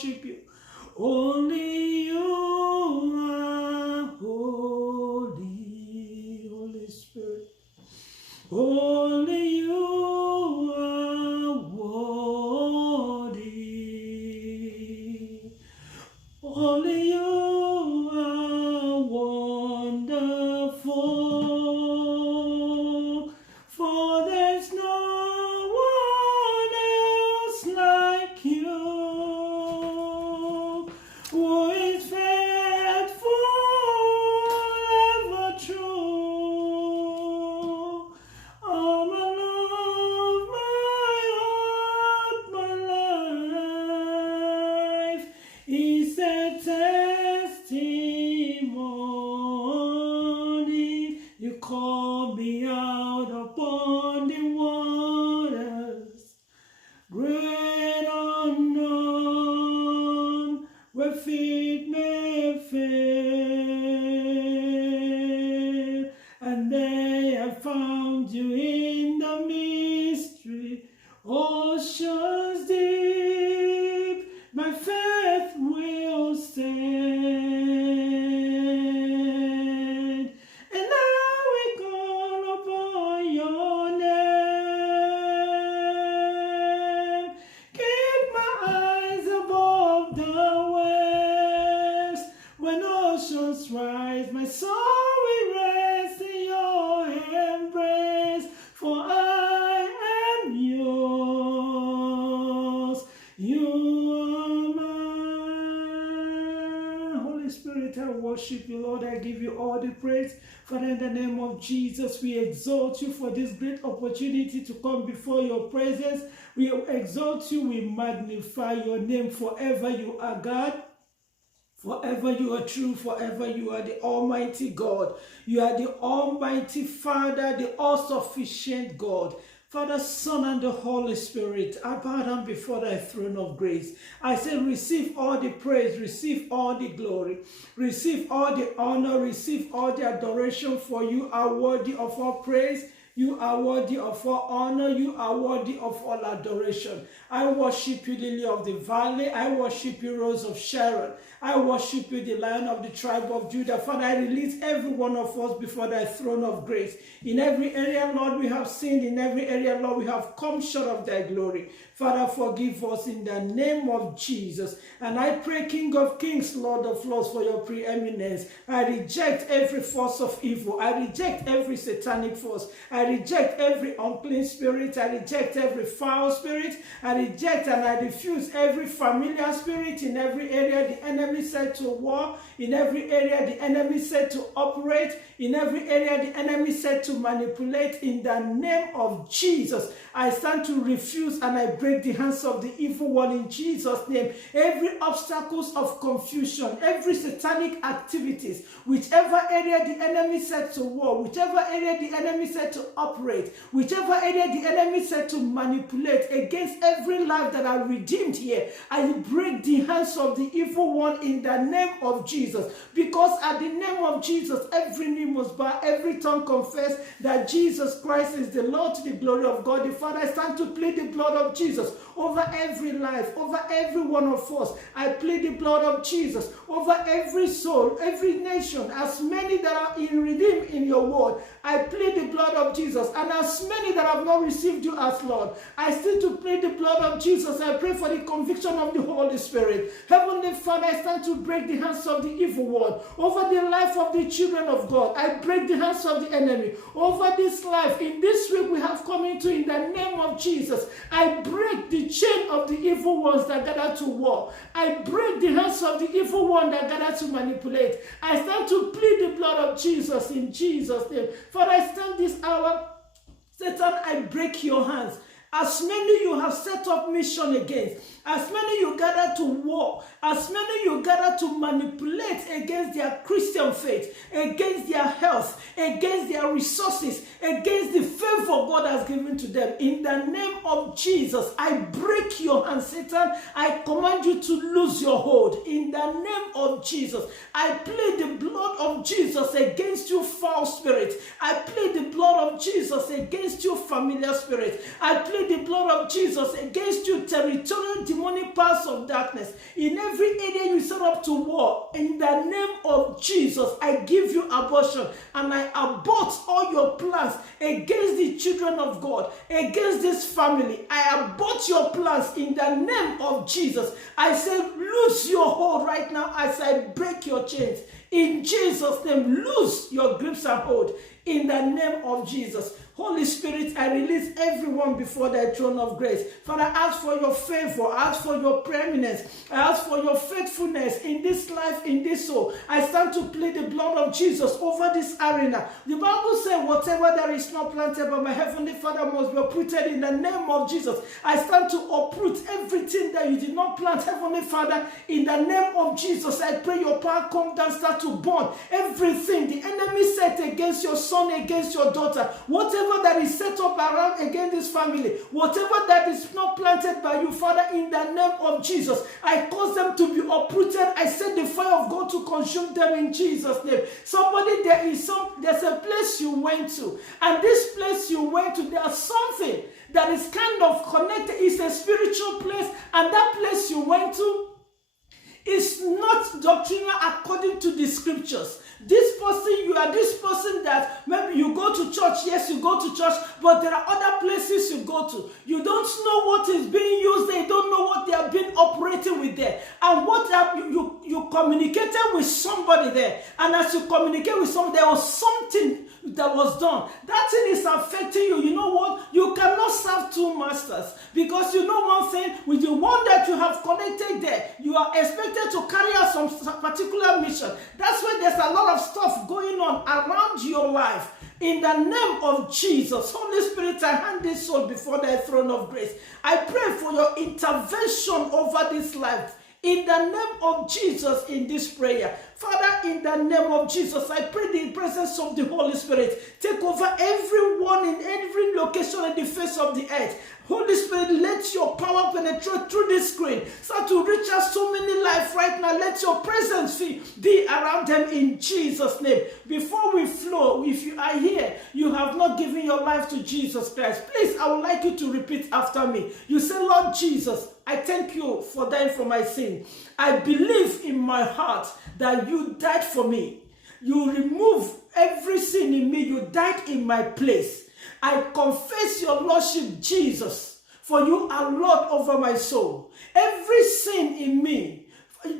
worship you. Only you are holy, Holy Spirit. Only you are worthy. Only you are wonderful. For there's no one else like you, who is faithful, ever true. All my love, my heart, my life is a testimony. You call me out upon the waters, great unknown, where feet may fail, and they have found you in the mystery, oceans deep. My faith will stand, and I will call upon your name. Keep my eyes above the waves. When oceans rise, my soul will rest in your embrace. For I am yours, you are mine. Holy Spirit, I worship you, Lord. I give you all the praise. Father, in the name of Jesus, we exalt you for this great opportunity to come before your presence. We exalt you, we magnify your name. Forever you are God. Forever you are true, forever you are the Almighty God. You are the Almighty Father, the all-sufficient God. Father, Son, and the Holy Spirit, I bow down before thy throne of grace. I say, receive all the praise, receive all the glory, receive all the honor, receive all the adoration, for you are worthy of all praise. You are worthy of all honor. You are worthy of all adoration. I worship you, Lily of the Valley. I worship you, Rose of Sharon. I worship you, the Lion of the tribe of Judah. Father, I release every one of us before thy throne of grace. In every area, Lord, we have sinned. In every area, Lord, we have come short of thy glory. Father, forgive us in the name of Jesus. And I pray, King of Kings, Lord of Lords, for your preeminence. I reject every force of evil. I reject every satanic force. I reject every unclean spirit. I reject every foul spirit. I reject and I refuse every familiar spirit in every area the enemy said to war, in every area the enemy said to operate, in every area the enemy said to manipulate. In the name of Jesus, I stand to refuse and I break the hands of the evil one in Jesus' name. Every obstacles of confusion, every satanic activities, whichever area the enemy said to war, whichever area the enemy said to operate, whichever area the enemy said to manipulate against every life that are redeemed here, I break the hands of the evil one in the name of Jesus. Because at the name of Jesus, every knee must bow, every tongue confess that Jesus Christ is the Lord, to the glory of God the Father. I stand to plead the blood of Jesus over every life, over every one of us. I plead the blood of Jesus over every soul, every nation, as many that are redeemed in your word. I plead the blood of Jesus, and as many that have not received you as Lord, I still to plead the blood of Jesus. I pray for the conviction of the Holy Spirit. Heavenly Father, I stand to break the hands of the evil one over the life of the children of God. I break the hands of the enemy over this life. In this week we have come into, in the name of Jesus, I break the chain of the evil ones that gather to war. I break the hands of the evil one that gather to manipulate. I stand to plead the blood of Jesus in Jesus' name. Father, I stand this hour. Satan, I break your hands. As many you have set up mission against, as many you gather to war, as many you gather to manipulate against their Christian faith, against their health, against their resources, against the favor God has given to them, in the name of Jesus, I break your hand, Satan. I command you to lose your hold. In the name of Jesus, I plead the blood of Jesus against you, foul spirit. I plead the blood of Jesus against you, familiar spirit. I plead plead the blood of Jesus against you, territorial demonic powers of darkness. In every area you set up to war, in the name of Jesus, I give you abortion, and I abort all your plans against the children of God, against this family. I abort your plans in the name of Jesus. I say, lose your hold right now as I break your chains. In Jesus' name, lose your grips and hold. In the name of Jesus. Holy Spirit, I release everyone before thy throne of grace. Father, I ask for your favor. I ask for your preeminence. I ask for your faithfulness in this life, in this soul. I stand to plead the blood of Jesus over this arena. The Bible says, whatever that is not planted by my heavenly Father must be uprooted in the name of Jesus. I stand to uproot everything that you did not plant, heavenly Father, in the name of Jesus. I pray your power come down, start to burn everything the enemy set against your son, against your daughter, whatever that is set up around against this family, whatever that is not planted by you, Father, in the name of Jesus, I cause them to be uprooted. I set the fire of God to consume them in Jesus' name. Somebody, there's a place you went to, and this place you went to, there's something that is kind of connected. It's a spiritual place, and that place you went to is not doctrinal according to the scriptures. This person, you are this person that maybe you go to church. Yes, you go to church, but there are other places you go to. You don't know what is being used there. You don't know what they have been operating with there. And what you communicated with somebody there. And as you communicate with somebody, there was something that was done. That thing is affecting you. You know what? You cannot serve two masters, because you know one thing, with the one that you have connected there, you are expected to carry out some particular mission. That's why there's a lot of stuff going on around your life. In the name of Jesus, Holy Spirit, I hand this soul before thy throne of grace. I pray for your intervention over this life. In the name of Jesus, in this prayer. Father, in the name of Jesus, I pray the presence of the Holy Spirit take over everyone in every location on the face of the earth. Holy Spirit, let your power penetrate through this screen. Start to reach out so many lives right now. Let your presence be around them in Jesus' name. Before we flow, if you are here, you have not given your life to Jesus Christ, please, I would like you to repeat after me. You say, Lord Jesus, I thank you for dying for my sin. I believe in my heart that you died for me. You removed every sin in me. You died in my place. I confess your Lordship, Jesus, for you are Lord over my soul. Every sin in me,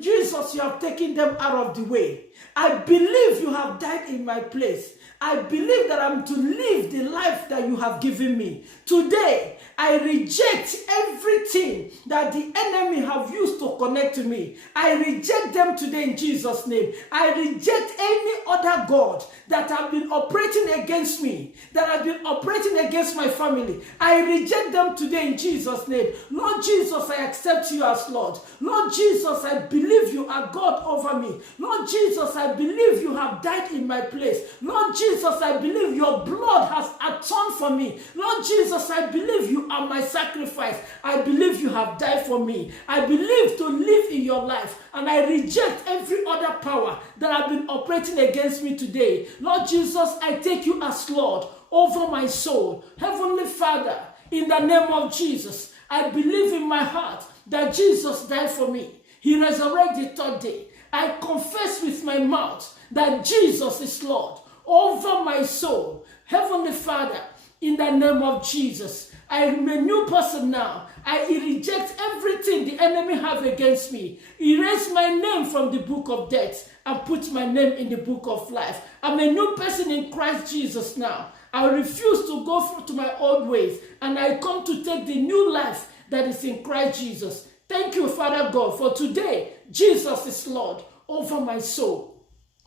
Jesus, you have taken them out of the way. I believe you have died in my place. I believe that I'm to live the life that you have given me. Today, I reject everything that the enemy have used to connect to me. I reject them today in Jesus' name. I reject any other God that have been operating against me, that have been operating against my family. I reject them today in Jesus' name. Lord Jesus, I accept you as Lord. Lord Jesus, I believe you are God over me. Lord Jesus, I believe you have died in my place. Lord Jesus, I believe your blood has atoned for me. Lord Jesus, I believe you are my sacrifice. I believe you have died for me. I believe to live in your life, and I reject every other power that have been operating against me today. Lord Jesus, I take you as Lord over my soul. Heavenly Father, in the name of Jesus, I believe in my heart that Jesus died for me. He resurrected the third day. I confess with my mouth that Jesus is Lord over my soul. Heavenly Father, in the name of Jesus, I am a new person now. I reject everything the enemy have against me. Erase my name from the book of death and put my name in the book of life. I'm a new person in Christ Jesus now. I refuse to go through to my old ways, and I come to take the new life that is in Christ Jesus. Thank you, Father God, for today. Jesus is Lord over my soul.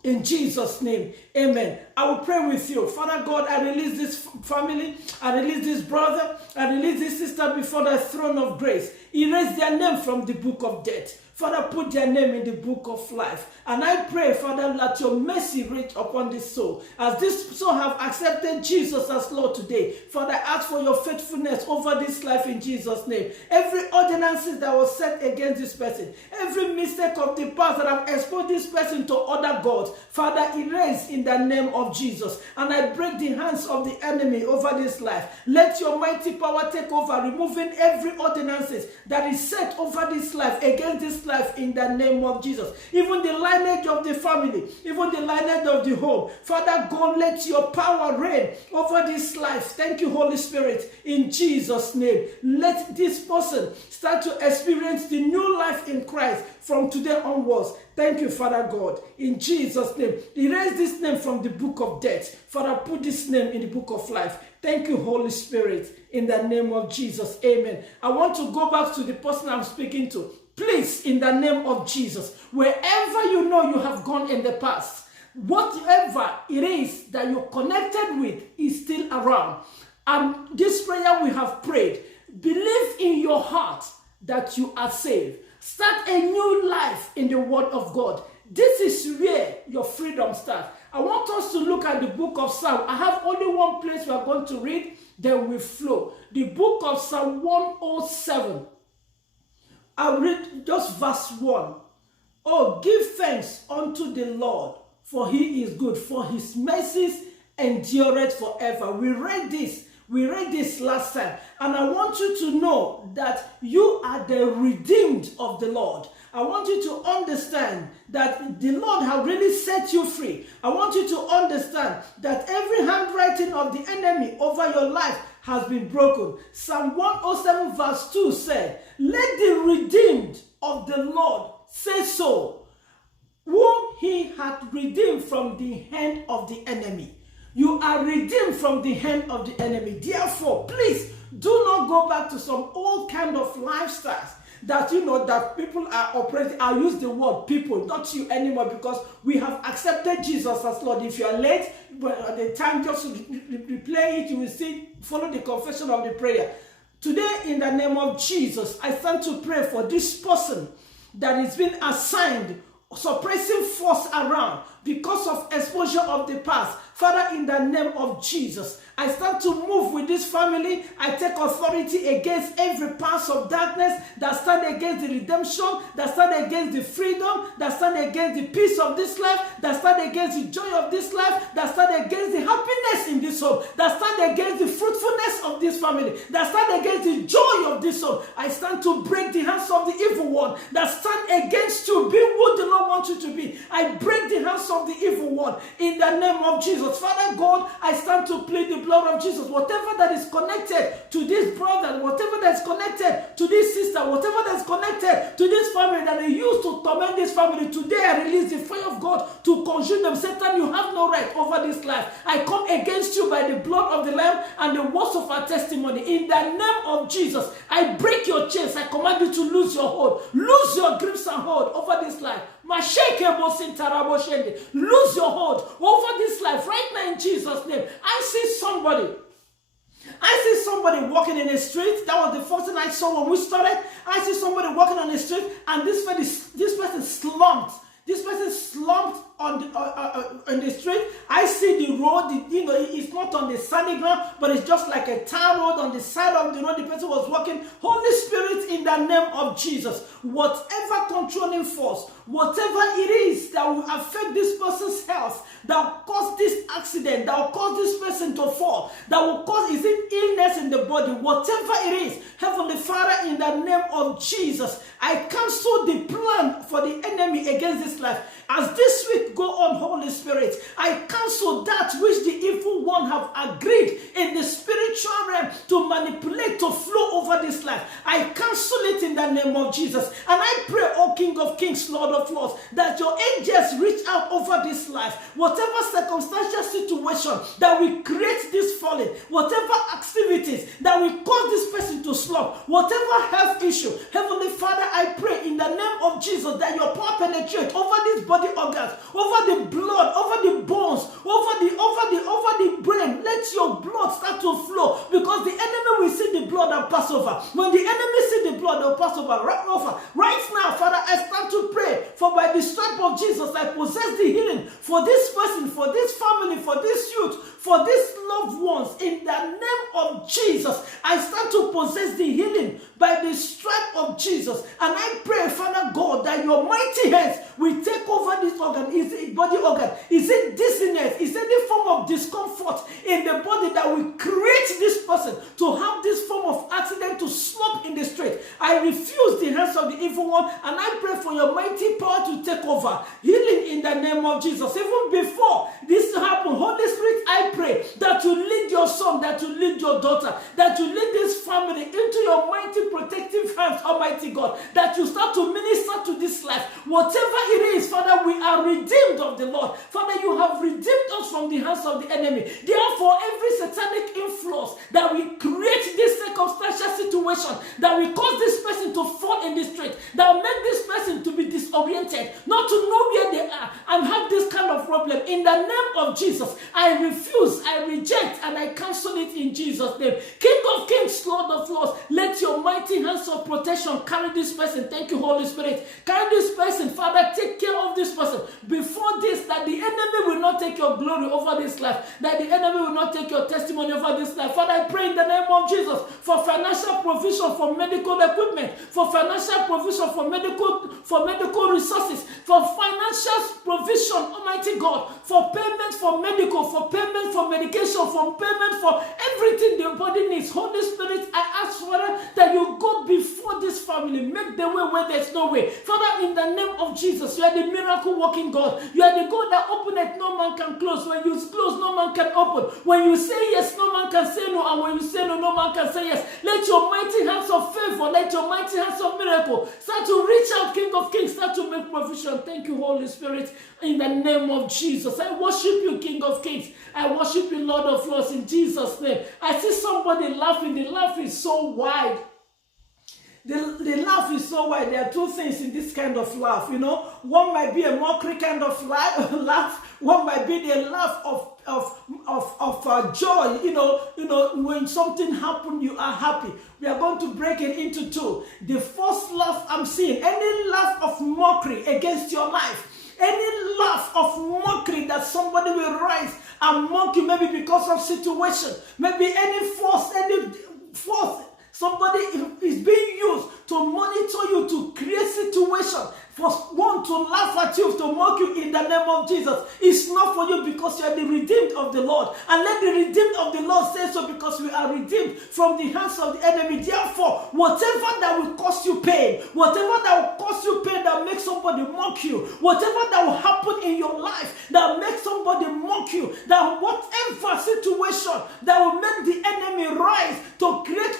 In Jesus' name, amen. I will pray with you. Father God, I release this family, I release this brother, I release this sister before the throne of grace. Erase their name from the book of death. Father, put their name in the book of life. And I pray, Father, let your mercy reach upon this soul. As this soul have accepted Jesus as Lord today, Father, I ask for your faithfulness over this life in Jesus' name. Every ordinances that was set against this person, every mistake of the past that have exposed this person to other gods, Father, erase in the name of Jesus. And I break the hands of the enemy over this life. Let your mighty power take over, removing every ordinances that is set over this life, against this life in the name of Jesus. Even the lineage of the family, even the lineage of the home. Father God, let your power reign over this life. Thank you, Holy Spirit, in Jesus' name. Let this person start to experience the new life in Christ from today onwards. Thank you, Father God, in Jesus' name. Erase this name from the book of death. Father, put this name in the book of life. Thank you, Holy Spirit, in the name of Jesus. Amen. I want to go back to the person I'm speaking to. Please, in the name of Jesus, wherever you know you have gone in the past, whatever it is that you're connected with is still around. And this prayer we have prayed, believe in your heart that you are saved. Start a new life in the Word of God. This is where your freedom starts. I want us to look at the book of Psalm. I have only one place we are going to read, then we flow. The book of Psalm 107. I'll read just verse 1. Oh, give thanks unto the Lord, for he is good, for his mercies endureth forever. We read this last time, and I want you to know that you are the redeemed of the Lord. I want you to understand that the Lord has really set you free. I want you to understand that every handwriting of the enemy over your life has been broken. Psalm 107 verse 2 said, let the redeemed of the Lord say so, whom he hath redeemed from the hand of the enemy. You are redeemed from the hand of the enemy. Therefore, please do not go back to some old kind of lifestyles that you know that people are operating. I'll use the word people, not you anymore, because we have accepted Jesus as Lord. If you are late, but at the time just replay it, you will see, follow the confession of the prayer. Today, in the name of Jesus, I stand to pray for this person that is being assigned suppressing force around because of exposure of the past. Father, in the name of Jesus, I start to move with this family. I take authority against every path of darkness that stand against the redemption, that stand against the freedom, that stand against the peace of this life, that stand against the joy of this life, that stand against the happiness in this home, that stand against the fruitfulness of this family, that stand against the joy of this home. I stand to break the hands of the evil one that stand against you. Be who the Lord wants you to be. I break the hands of the evil one in the name of Jesus. Father God, I stand to plead the blood of Jesus. Whatever that is connected to this brother, whatever that is connected to this sister, whatever that is connected to this family that they used to torment this family, today I release the fire of God to consume them. Satan, you have no right over this life. I come against you by the blood of the Lamb and the words of our testimony. In the name of Jesus, I break your chains. I command you to lose your hold. Lose your grips and hold over this life. Lose your hold over this life right now in Jesus' name. I see somebody walking in the street. That was the first thing I saw when we started. I see somebody walking on the street, and this person slumped. This person slumped on the street. I see the road. It's not on the sandy ground, but it's just like a tar road on the side of the road. The person was walking. Holy Spirit, in the name of Jesus, whatever controlling force, whatever it is that will affect this person's health, that will cause this accident, that will cause this person to fall, that will cause illness in the body, whatever it is, Heavenly Father, in the name of Jesus, I cancel the plan for the enemy against this life. As this week go on, Holy Spirit, I cancel that which the evil one have agreed in the spiritual realm to manipulate, to flow over this life. I cancel it in the name of Jesus. And I pray, O King of Kings, Lord of Lords, that your angels reach out over this life. Whatever circumstantial situation that will create this falling, whatever activities that will cause this person to slump, whatever health issue, Heavenly Father, I pray in the name of Jesus that your power penetrate over these body organs, over the blood, over the bones, over the brain. Let your blood start to flow, because the enemy will see the blood and pass over. When the enemy see the blood, they'll pass over. Right now, Father, I start to pray, for by the stripe of Jesus, I possess the healing for this person, for this family, for this youth, for these loved ones. In the name of Jesus, I start to possess the healing by the stripe of Jesus. And I pray, Father God, that your mighty hands will take over this organ. Is it body organ? Is it dizziness? Is there any form of discomfort in the body that will create this person to have this form of accident, to slump in the street? I refuse the hands of the evil one, and I pray for your mighty power to take over. Healing in the name of Jesus. Even before this happened, Holy Spirit, I pray that you lead your son, that you lead your daughter, that you lead this family into your mighty protective hands, Almighty God, that you start to minister to this life. Whatever it is, Father, we are redeemed of the Lord. Father, you have redeemed us from the hands of the enemy. Therefore, every satanic influence that will create this circumstantial situation, that will cause this person to fall in the street, that will make this person to be disoriented, not to know where they are, and have this kind of problem, in the name of Jesus, I refuse, I reject, and I cancel it in Jesus' name. King of kings, Lord of lords, let your mighty hands of protection carry this person. Thank you, Holy Spirit. Carry this person, Father. Take care of this person. Before this, that the enemy will not take your glory over this life, that the enemy will not take your testimony over this life. Father, I pray in the name of Jesus for financial provision for medical equipment, for financial provision for medical resources, for financial provision, Almighty God, for payment for medical, for payment for medication, for payment for everything the body needs. Holy Spirit, I ask, Father, that you go before this family, make the way where there's no way. Father, in the name of Jesus, you are the miracle working God. You are the God that openeth, no man can close. When you close, no man can open. When you say yes, no man can say no. And when you say no, no man can say yes. Let your mighty hands of favor, let your mighty hands of miracle start to reach out, King of kings, start to make provision. Thank you, Holy Spirit, in the name of Jesus. I worship you, King of kings. I worship you, Lord of lords, in Jesus' name. I see somebody laughing. The laugh is so wide. The laugh is so wide. There are two things in this kind of laugh, you know. One might be a mockery kind of laugh. One might be the laugh of joy. You know, when something happens, you are happy. We are going to break it into two. The first laugh I'm seeing, any laugh of mockery against your life, any laugh of mockery that somebody will rise and mock you, maybe because of situation, maybe any force, somebody is being used to monitor you, to create situation, for one to laugh at you, to mock you, in the name of Jesus. It's not for you, because you are the redeemed of the Lord. And let the redeemed of the Lord say so, because we are redeemed from the hands of the enemy. Therefore, whatever that will cause you pain, whatever that will cause you pain, that makes somebody mock you, whatever that will happen in your life that makes somebody mock you, that whatever situation that will make the enemy rise to create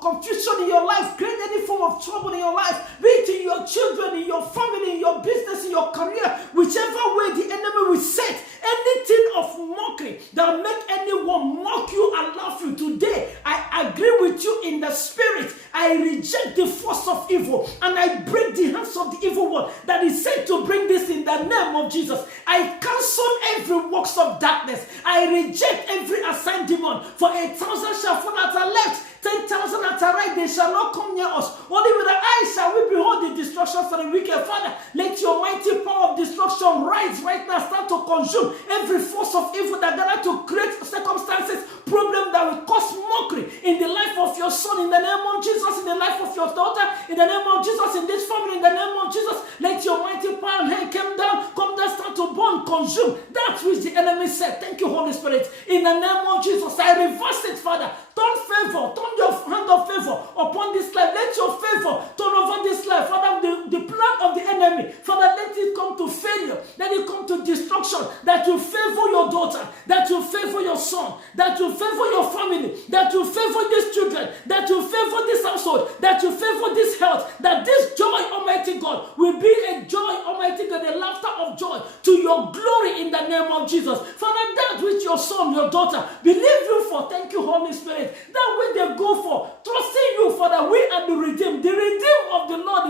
confusion in your life, create any form of trouble in your life, be it in your children, in your family, in your business, in your career, whichever way the enemy will set anything of mockery that will make anyone mock you and laugh you today, I agree with you in the spirit. I reject the force of evil, and I break the hands of the evil one that is sent to bring this in the name of Jesus. I cancel every works of darkness. I reject every assigned demon. For 1,000 shall fall at our left, 10,000 at our right, they shall not come near us. Only with our eyes shall we behold the destruction for the wicked. Father, let your mighty power of destruction rise right now. Start to consume every force of evil that gather to create circumstances, problem that will cause mockery in the life of your son, in the name of Jesus, in the life of your daughter, in the name of Jesus, in this family, in the name of Jesus. Let your mighty power and hand come down, start to burn, consume that which the enemy said. Thank you, Holy Spirit. In the name of Jesus, I reverse it, Father. Turn favor, turn your hand of favor upon this life. Let your favor turn over this life. Father, the plan of the enemy, Father, let it come to failure. Let it come to destruction. That you favor your daughter, that you favor your son, that you favor your family, that you favor these children, that you favor this household, that you favor this health, that this joy, Almighty God, will be a joy, Almighty God, a laughter of joy to your glory in the name of Jesus. Father, that which your son, your daughter, believe you for, thank you, Holy Spirit. That way they go for, trusting you, Father, we are the redeemed. The redeemed of the Lord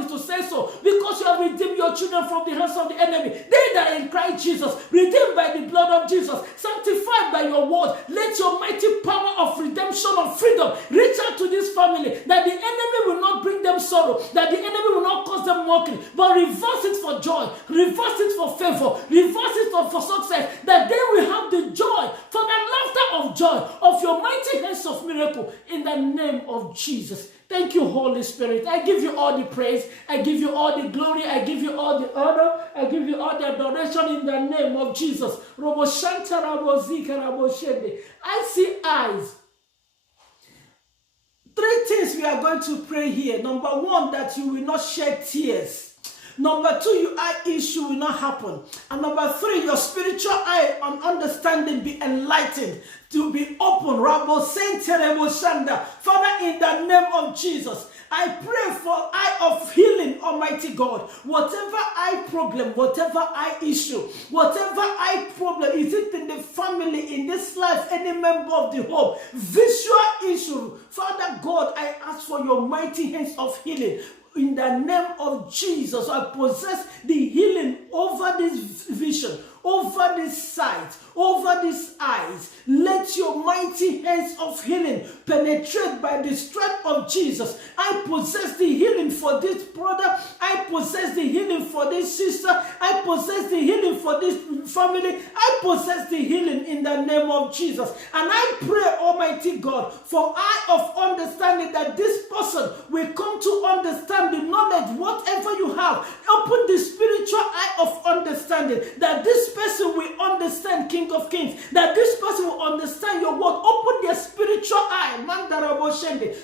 children from the hands of the enemy. They that are in Christ Jesus, redeemed by the blood of Jesus, sanctified by your word. Let your mighty power of redemption, of freedom, reach out to this family, that the enemy will not bring them sorrow, that the enemy will not cause them mockery, but reverse it for joy, reverse it for favor, reverse it for success, that they will have the joy, for the laughter of joy, of your mighty hands of miracle, in the name of Jesus. Thank you, Holy Spirit. I give you all the praise. I give you all the glory. I give you all the honor. I give you all the adoration in the name of Jesus. I see eyes. 3 things we are going to pray here. Number 1, that you will not shed tears. Number 2, your eye issue will not happen. And number 3, your spiritual eye and understanding be enlightened, to be open. Father, in the name of Jesus, I pray for eye of healing, Almighty God. Whatever eye problem, whatever eye issue, whatever eye problem, is it in the family, in this life, any member of the home, visual issue, Father God, I ask for your mighty hands of healing. In the name of Jesus, I possess the healing over this vision, over this sight, over these eyes. Let your mighty hands of healing penetrate by the strength of Jesus. I possess the healing for this brother. I possess the healing for this sister. I possess the healing for this family. I possess the healing in the name of Jesus. And I pray, Almighty God, for eye of understanding, that this person will come to understand the knowledge, whatever you have. Open the spiritual eye of understanding, that this person will understand, King of Kings, that this person will understand your word. Open their spiritual eye.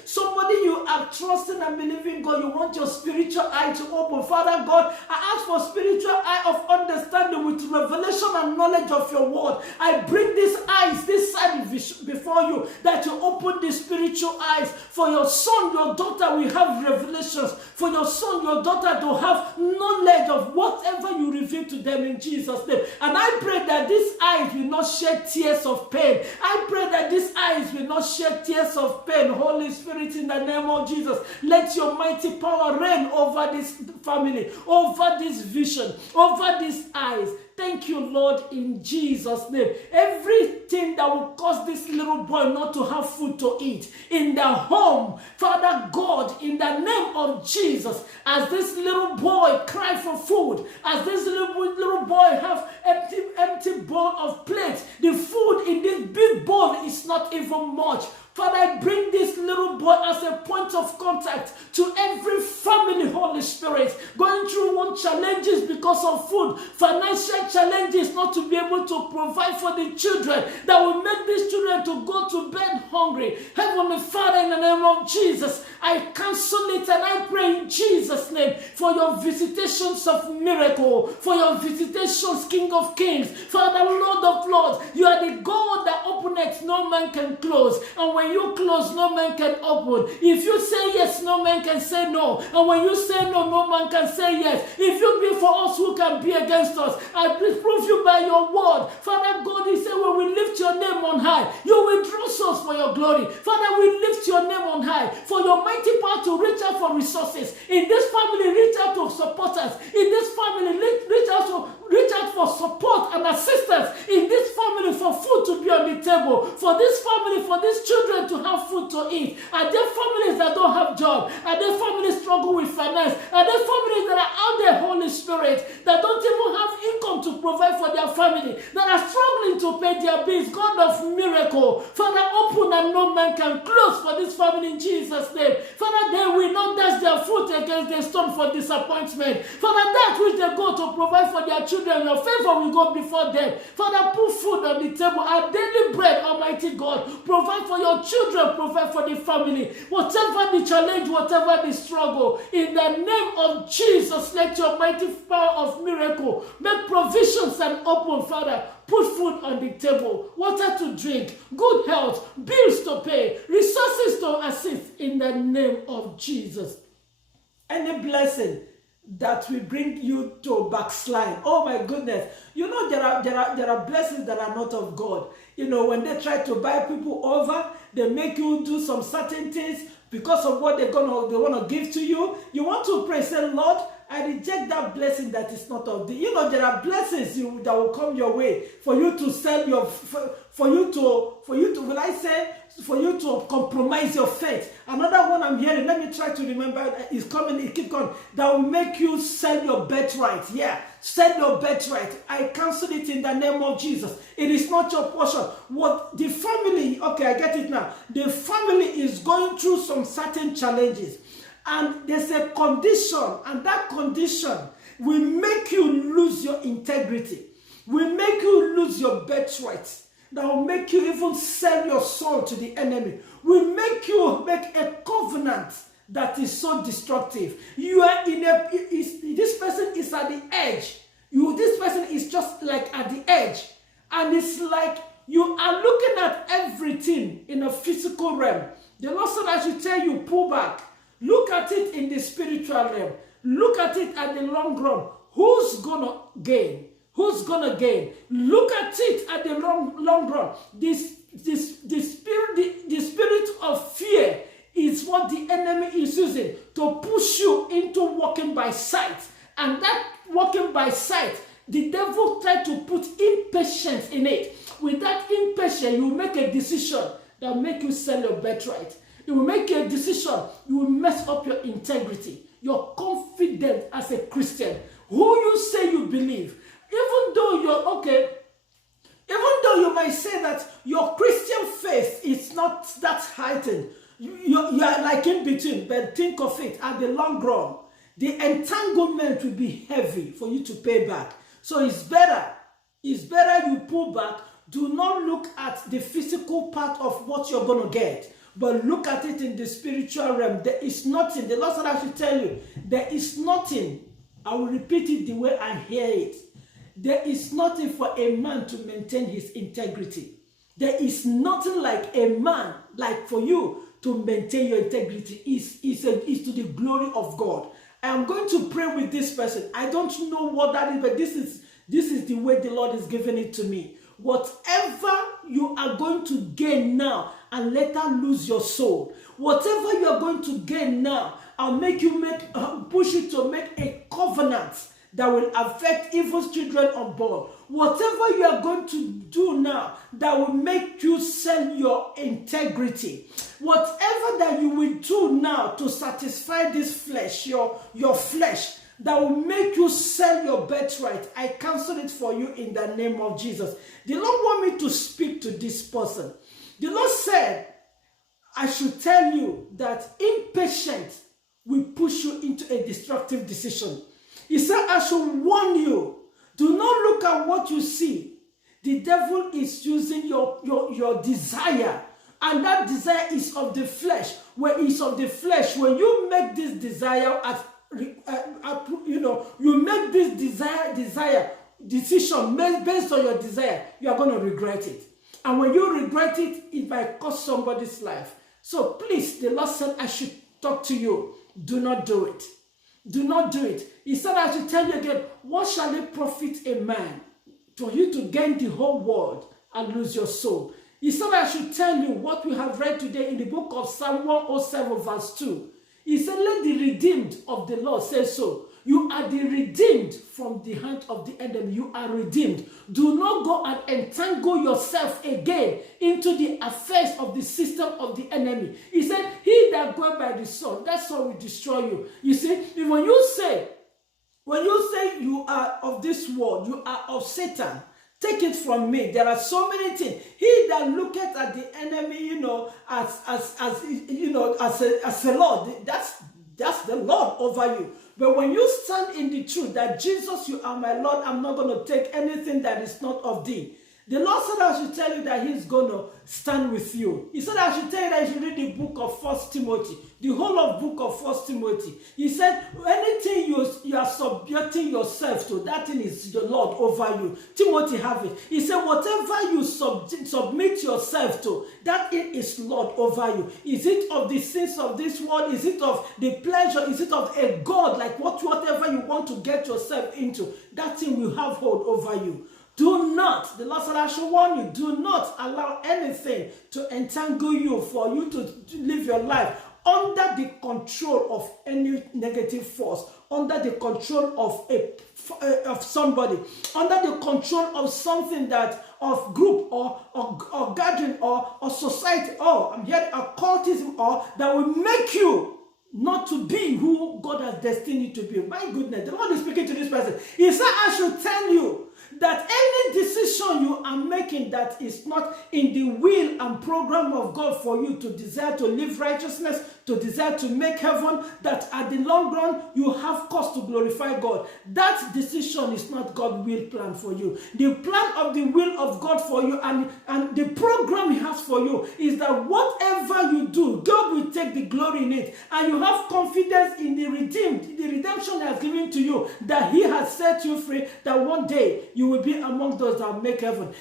Somebody you are trusting and believing God, you want your spiritual eye to open. Father God, I ask for spiritual eye of understanding with revelation and knowledge of your word. I bring these eyes, this side before you, that you open the spiritual eyes. For your son, your daughter will have revelations. For your son, your daughter to have knowledge of whatever you reveal to them, in Jesus' name. And I pray that these eyes will not shed tears of pain. I pray that these eyes will not shed tears of pain. Holy Spirit, in the name of Jesus, let your mighty power reign over this family, over this vision, over these eyes. Thank you, Lord, in Jesus' name. Everything that will cause this little boy not to have food to eat in the home, Father God, in the name of Jesus, as this little boy cry for food, as this little boy have empty bowl of plates, the food in this big bowl is not even much. Father, I bring this little boy as a point of contact to every family, Holy Spirit, going through one challenges because of food, financial challenges, not to be able to provide for the children, that will make these children to go to bed hungry. Heavenly Father, in the name of Jesus, I cancel it and I pray in Jesus' name for your visitations of miracle, for your visitations, King of Kings, Father, Lord of Lords. You are the God that openeth, no man can close. And when you close, no man can open. If you say yes, no man can say no. And when you say no, no man can say yes. If you be for us, who can be against us? I prove you by your word. Father God, you say when we lift your name on high, you will draw souls for your glory. Father, we lift your name on high for your mighty power to reach out for resources. In this family, reach out to supporters. In this family, reach out for support and assistance. In this family, for food to be on the table. For this family, for these children to have food to eat. Are there families that don't have jobs? Are there families struggle with finance? Are there families that are out there, Holy Spirit, that don't even have income to provide for their family, that are struggling to pay their bills? God of miracle, Father, open and no man can close for this family in Jesus' name. Father, they will not dash their foot against the stone for disappointment. Father, that which they go to provide for their children, your favor will go before them. Father, put food on the table, our daily bread, Almighty God. Provide for your children, provide for the family. Whatever the challenge, whatever the struggle, in the name of Jesus, let your mighty power of miracle make provisions and open, Father. Put food on the table, water to drink, good health, bills to pay, resources to assist, in the name of Jesus. Any blessing that will bring you to backslide. Oh my goodness. You know, there are blessings that are not of God. You know, when they try to buy people over, they make you do some certain things. because of what they want to give to you. You want to pray, say, Lord, I reject that blessing that is not of thee. You know, there are blessings that will come your way for you to sell your, for you to compromise your faith. Another one I'm hearing, let me try to remember, is coming, it keep going, that will make you sell your birthright. Yeah, sell your birthright. I cancel it in the name of Jesus. It is not your portion. What the family, okay, I get it now. The family is going through some certain challenges. And there's a condition, and that condition will make you lose your integrity, will make you lose your birthright, that will make you even sell your soul to the enemy, will make you make a covenant that is so destructive. You are this person is at the edge. This person is just like at the edge. And it's like you are looking at everything in a physical realm. The Lord said I should tell you, pull back. Look at it in the spiritual realm. Look at it at the long run. Who's gonna gain? Who's gonna gain? Look at it at the long run. The spirit of fear is what the enemy is using to push you into walking by sight. And that walking by sight, the devil tried to put impatience in it. With that impatience, you will make a decision that will make you sell your birthright. You will make a decision, you will mess up your integrity, your confidence as a Christian, who you say you believe. Even though you might say that your Christian faith is not that heightened, you are like in between, but think of it at the long run. The entanglement will be heavy for you to pay back. So it's better you pull back. Do not look at the physical part of what you're going to get, but look at it in the spiritual realm. There is nothing. The Lord said I should tell you, there is nothing. I will repeat it the way I hear it. There is nothing for a man to maintain his integrity. There is nothing like a man, like for you to maintain your integrity. Is to the glory of God. I am going to pray with this person. I don't know what that is, but this is the way the Lord is giving it to me. Whatever you are going to gain now and later lose your soul, whatever you are going to gain now, I'll make you push you to make a covenant that will affect evil children unborn. Whatever you are going to do now that will make you sell your integrity. Whatever that you will do now to satisfy this flesh, your flesh, that will make you sell your birthright, I cancel it for you in the name of Jesus. The Lord want me to speak to this person. The Lord said, I should tell you that impatience will push you into a destructive decision. He said, I should warn you, do not look at what you see. The devil is using your desire, and that desire is of the flesh. Where it's of the flesh, when you make this desire you make this decision based on your desire, you are going to regret it. And when you regret it, it might cost somebody's life. So please, the Lord said I should talk to you. Do not do it. Do not do it. He said I should tell you again, what shall it profit a man for you to gain the whole world and lose your soul? He said I should tell you what we have read today in the book of Psalm 107 verse 2. He said, let the redeemed of the Lord say so. You are the redeemed from the hand of the enemy. You are redeemed. Do not go and entangle yourself again into the affairs of the system of the enemy. He said, he that goes by the sword, that sword will destroy you. You see, when you say you are of this world, you are of Satan, take it from me. There are so many things. He that looketh at the enemy, as a Lord, that's the Lord over you. But when you stand in the truth that Jesus, you are my Lord, I'm not going to take anything that is not of thee. The Lord said I should tell you that he's going to stand with you. He said I should tell you that you should read the book of 1 Timothy, the whole of book of 1 Timothy. He said anything you are subjecting yourself to, that thing is the Lord over you. Timothy have it. He said whatever you submit yourself to, that thing is Lord over you. Is it of the sins of this world? Is it of the pleasure? Is it of a God? Like whatever you want to get yourself into, that thing will have hold over you. Do not, the Lord said I should warn you, do not allow anything to entangle you for you to live your life under the control of any negative force, under the control of somebody, under the control of something that of group or gathering or society, or I'm hearing occultism, or that will make you not to be who God has destined you to be. My goodness, the Lord is speaking to this person. He said, I should tell you that any decision you are making that is not in the will and program of God for you to desire to live righteousness, to desire to make heaven, that at the long run you have cause to glorify God, that decision is not God's will plan for you. The plan of the will of God for you and the program He has for you is that whatever you do, God will take the glory in it, and you have confidence in the redemption He has given to you, that He has set you free, that one day you will be among those that make heaven.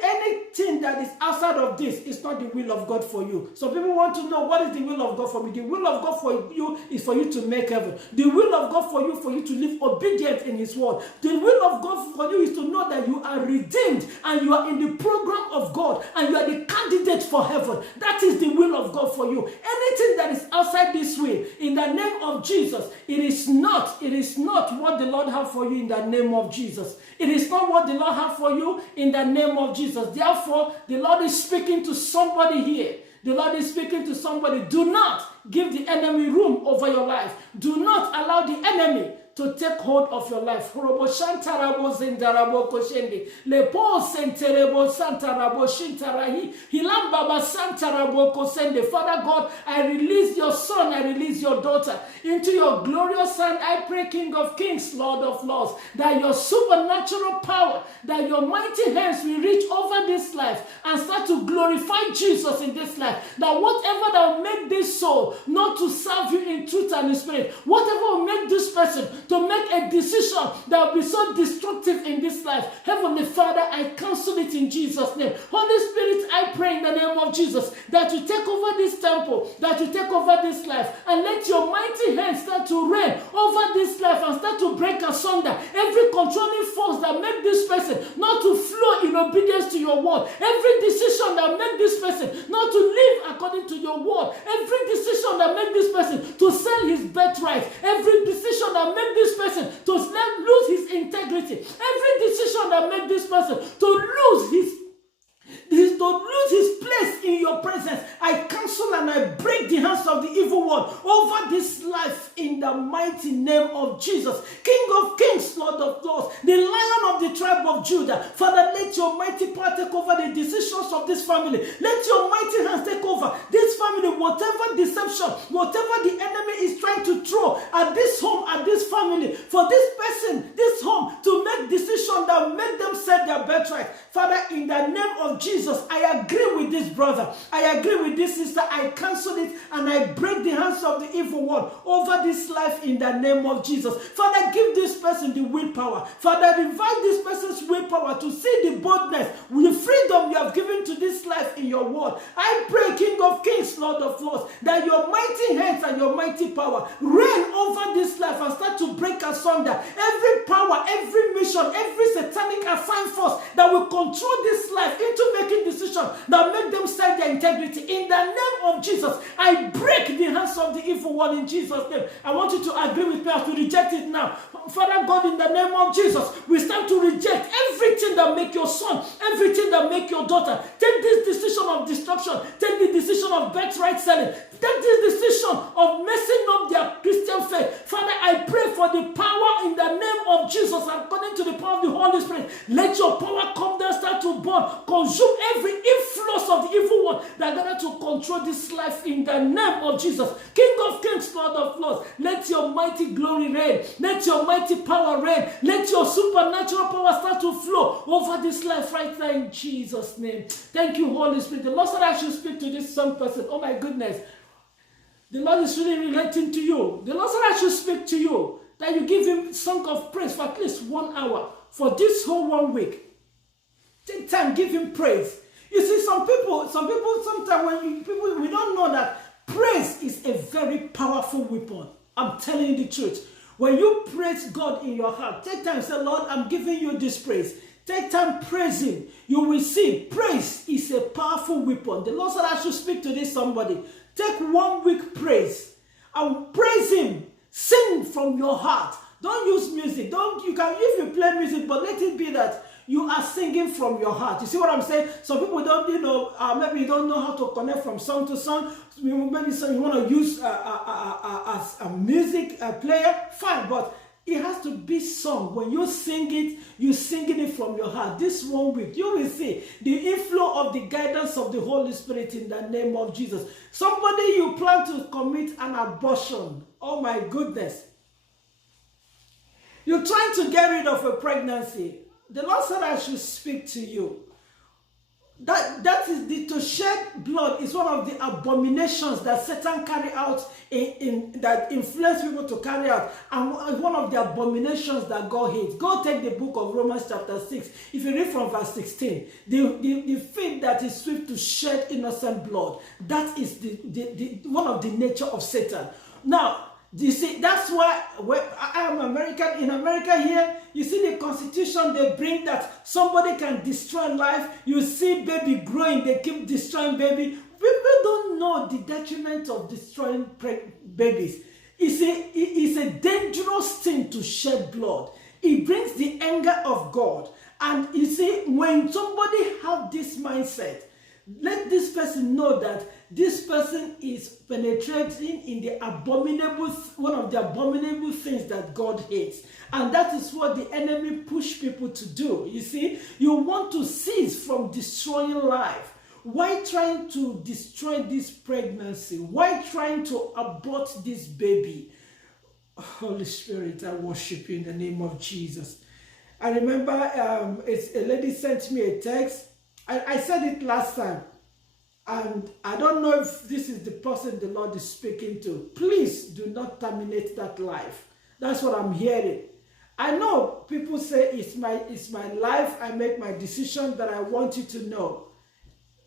Anything that is outside of this is not the will of God for you. So people want to know, what is the will of God for me? The will of God for you is for you to make heaven. The will of God for you to live obedient in His word. The will of God for you is to know that you are redeemed and you are in the program of God and you are the candidate for heaven. That is the will of God for you. Anything that is outside this will, in the name of Jesus, it is not what the Lord has for you in the name of Jesus. It is not what the Lord has for you in the name of Jesus. Therefore, the Lord is speaking to somebody here. The Lord is speaking to somebody. Do not give the enemy room over your life. Do not allow the enemy to take hold of your life. Father God, I release your son, I release your daughter into your glorious hand. I pray, King of Kings, Lord of Lords, that your supernatural power, that your mighty hands will reach over this life and start to glorify Jesus in this life. That whatever that will make this soul not to serve you in truth and in spirit, whatever will make this person to make a decision that will be so destructive in this life, Heavenly Father, I cancel it in Jesus' name. Holy Spirit, I pray in the name of Jesus that you take over this temple, that you take over this life, and let your mighty hand start to reign over this life and start to break asunder every controlling force that make this person not to flow in obedience to your word, every decision that make this person not to live according to your word, every decision that make this person to sell his birthright, every decision that make this person to lose his integrity, every decision that make this person to lose his place in your presence, I cancel and I break the hands of the evil one over this life in the mighty name of Jesus. King of Kings, Lord of Lords, the Lion of the tribe of Judah. Father, let your mighty power take over the decisions of this family. Let your mighty hands take over this family. Whatever deception, whatever the enemy is trying to throw at this home, at this family, for this person, this home, to make decisions that make them sell their birthright. Father, in the name of Jesus, I agree with this brother. I agree with this sister. I cancel it and I break the hands of the evil one over this life in the name of Jesus. Father, give this person the willpower. Father, revive this person's willpower to see the boldness, the freedom you have given to this life in your word. I pray, King of Kings, Lord of Lords, that your mighty hands and your mighty power reign over this life and start to break asunder every power, every mission, every satanic assigned force that will control this life into making decisions that make them sell their integrity. In the name of Jesus, I break the hands of the evil one in Jesus' name. I want you to agree with me as we reject it now. Father God, in the name of Jesus, we start to reject everything that make your son, everything that make your daughter take this decision of destruction, take the decision of birthright selling, take this decision of messing up their Christian faith. Father, I pray for the power in the name of Jesus, according to the power of the Holy Spirit. Let your power come down, start to burn, consume every influence of the evil one that gather to control this life in the name of Jesus. King of Kings, Lord of Lords, let your mighty glory reign. Let your mighty power reign. Let your supernatural power start to flow over this life right now in Jesus' name. Thank you, Holy Spirit. The Lord said I should speak to this some person. Oh my goodness. The Lord is really relating to you. The Lord said I should speak to you, that you give him song of praise for at least 1 hour for this whole 1 week. Take time, give him praise. You see, some people sometimes we don't know that praise is a very powerful weapon. I'm telling you the truth. When you praise God in your heart, take time, say, Lord, I'm giving you this praise. Take time, praise him. You will see, praise is a powerful weapon. The Lord said I should speak to this somebody. Take 1 week praise and praise him. Sing from your heart. Don't use music. You can, if you play music, but let it be that you are singing from your heart. You see what I'm saying? Some people don't, maybe you don't know how to connect from song to song. Maybe you want to use a music player, fine, but it has to be sung. When you sing it, you're singing it from your heart. This 1 week, you will see the inflow of the guidance of the Holy Spirit in the name of Jesus. Somebody, you plan to commit an abortion. Oh my goodness. You're trying to get rid of a pregnancy. The Lord said I should speak to you. To shed blood is one of the abominations that Satan carry out that influence people to carry out, and one of the abominations that God hates. Go take the book of Romans chapter 6. If you read from verse 16, the faith that is swift to shed innocent blood, that is one of the nature of Satan. Now, you see, that's why I am American. In America here, you see the constitution they bring that somebody can destroy life. You see baby growing, they keep destroying baby. People don't know the detriment of destroying babies. It's a dangerous thing to shed blood. It brings the anger of God. And you see, when somebody have this mindset, let this person know that this person is penetrating in the one of the abominable things that God hates. And that is what the enemy push people to do. You see, you want to cease from destroying life. Why trying to destroy this pregnancy? Why trying to abort this baby? Holy Spirit, I worship you in the name of Jesus. I remember a lady sent me a text. I said it last time, and I don't know if this is the person the Lord is speaking to. Please do not terminate that life. That's what I'm hearing. I know people say it's my life. I make my decision, but I want you to know.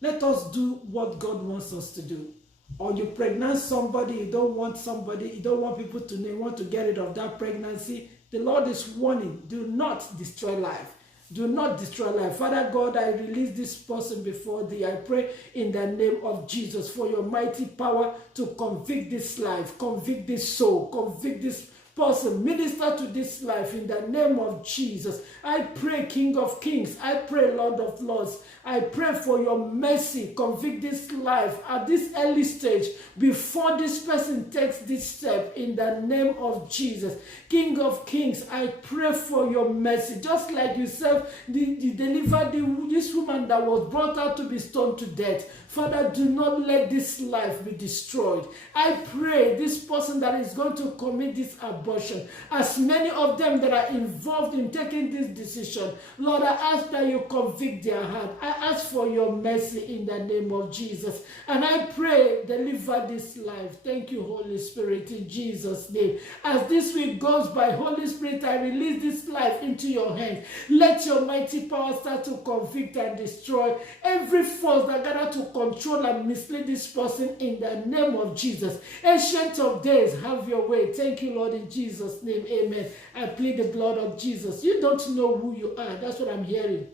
Let us do what God wants us to do. Or you pregnant somebody, you don't want people to know, you want to get rid of that pregnancy. The Lord is warning, do not destroy life. Do not destroy life. Father God, I release this person before thee. I pray in the name of Jesus for your mighty power to convict this life, convict this soul, convict this person, minister to this life in the name of Jesus. I pray, King of Kings. I pray, Lord of Lords. I pray for your mercy. Convict this life at this early stage before this person takes this step in the name of Jesus. King of Kings, I pray for your mercy. Just like you said, you delivered this woman that was brought out to be stoned to death. Father, do not let this life be destroyed. I pray this person that is going to commit this abortion, as many of them that are involved in taking this decision, Lord, I ask that you convict their heart. I ask for your mercy in the name of Jesus. And I pray, deliver this life. Thank you, Holy Spirit, in Jesus' name. As this week goes by, Holy Spirit, I release this life into your hands. Let your mighty power start to convict and destroy every force that gather to control and mislead this person in the name of Jesus. Ancient of days, have your way. Thank you, Lord, in Jesus' name. Amen. I plead the blood of Jesus. You don't know who you are. That's what I'm hearing.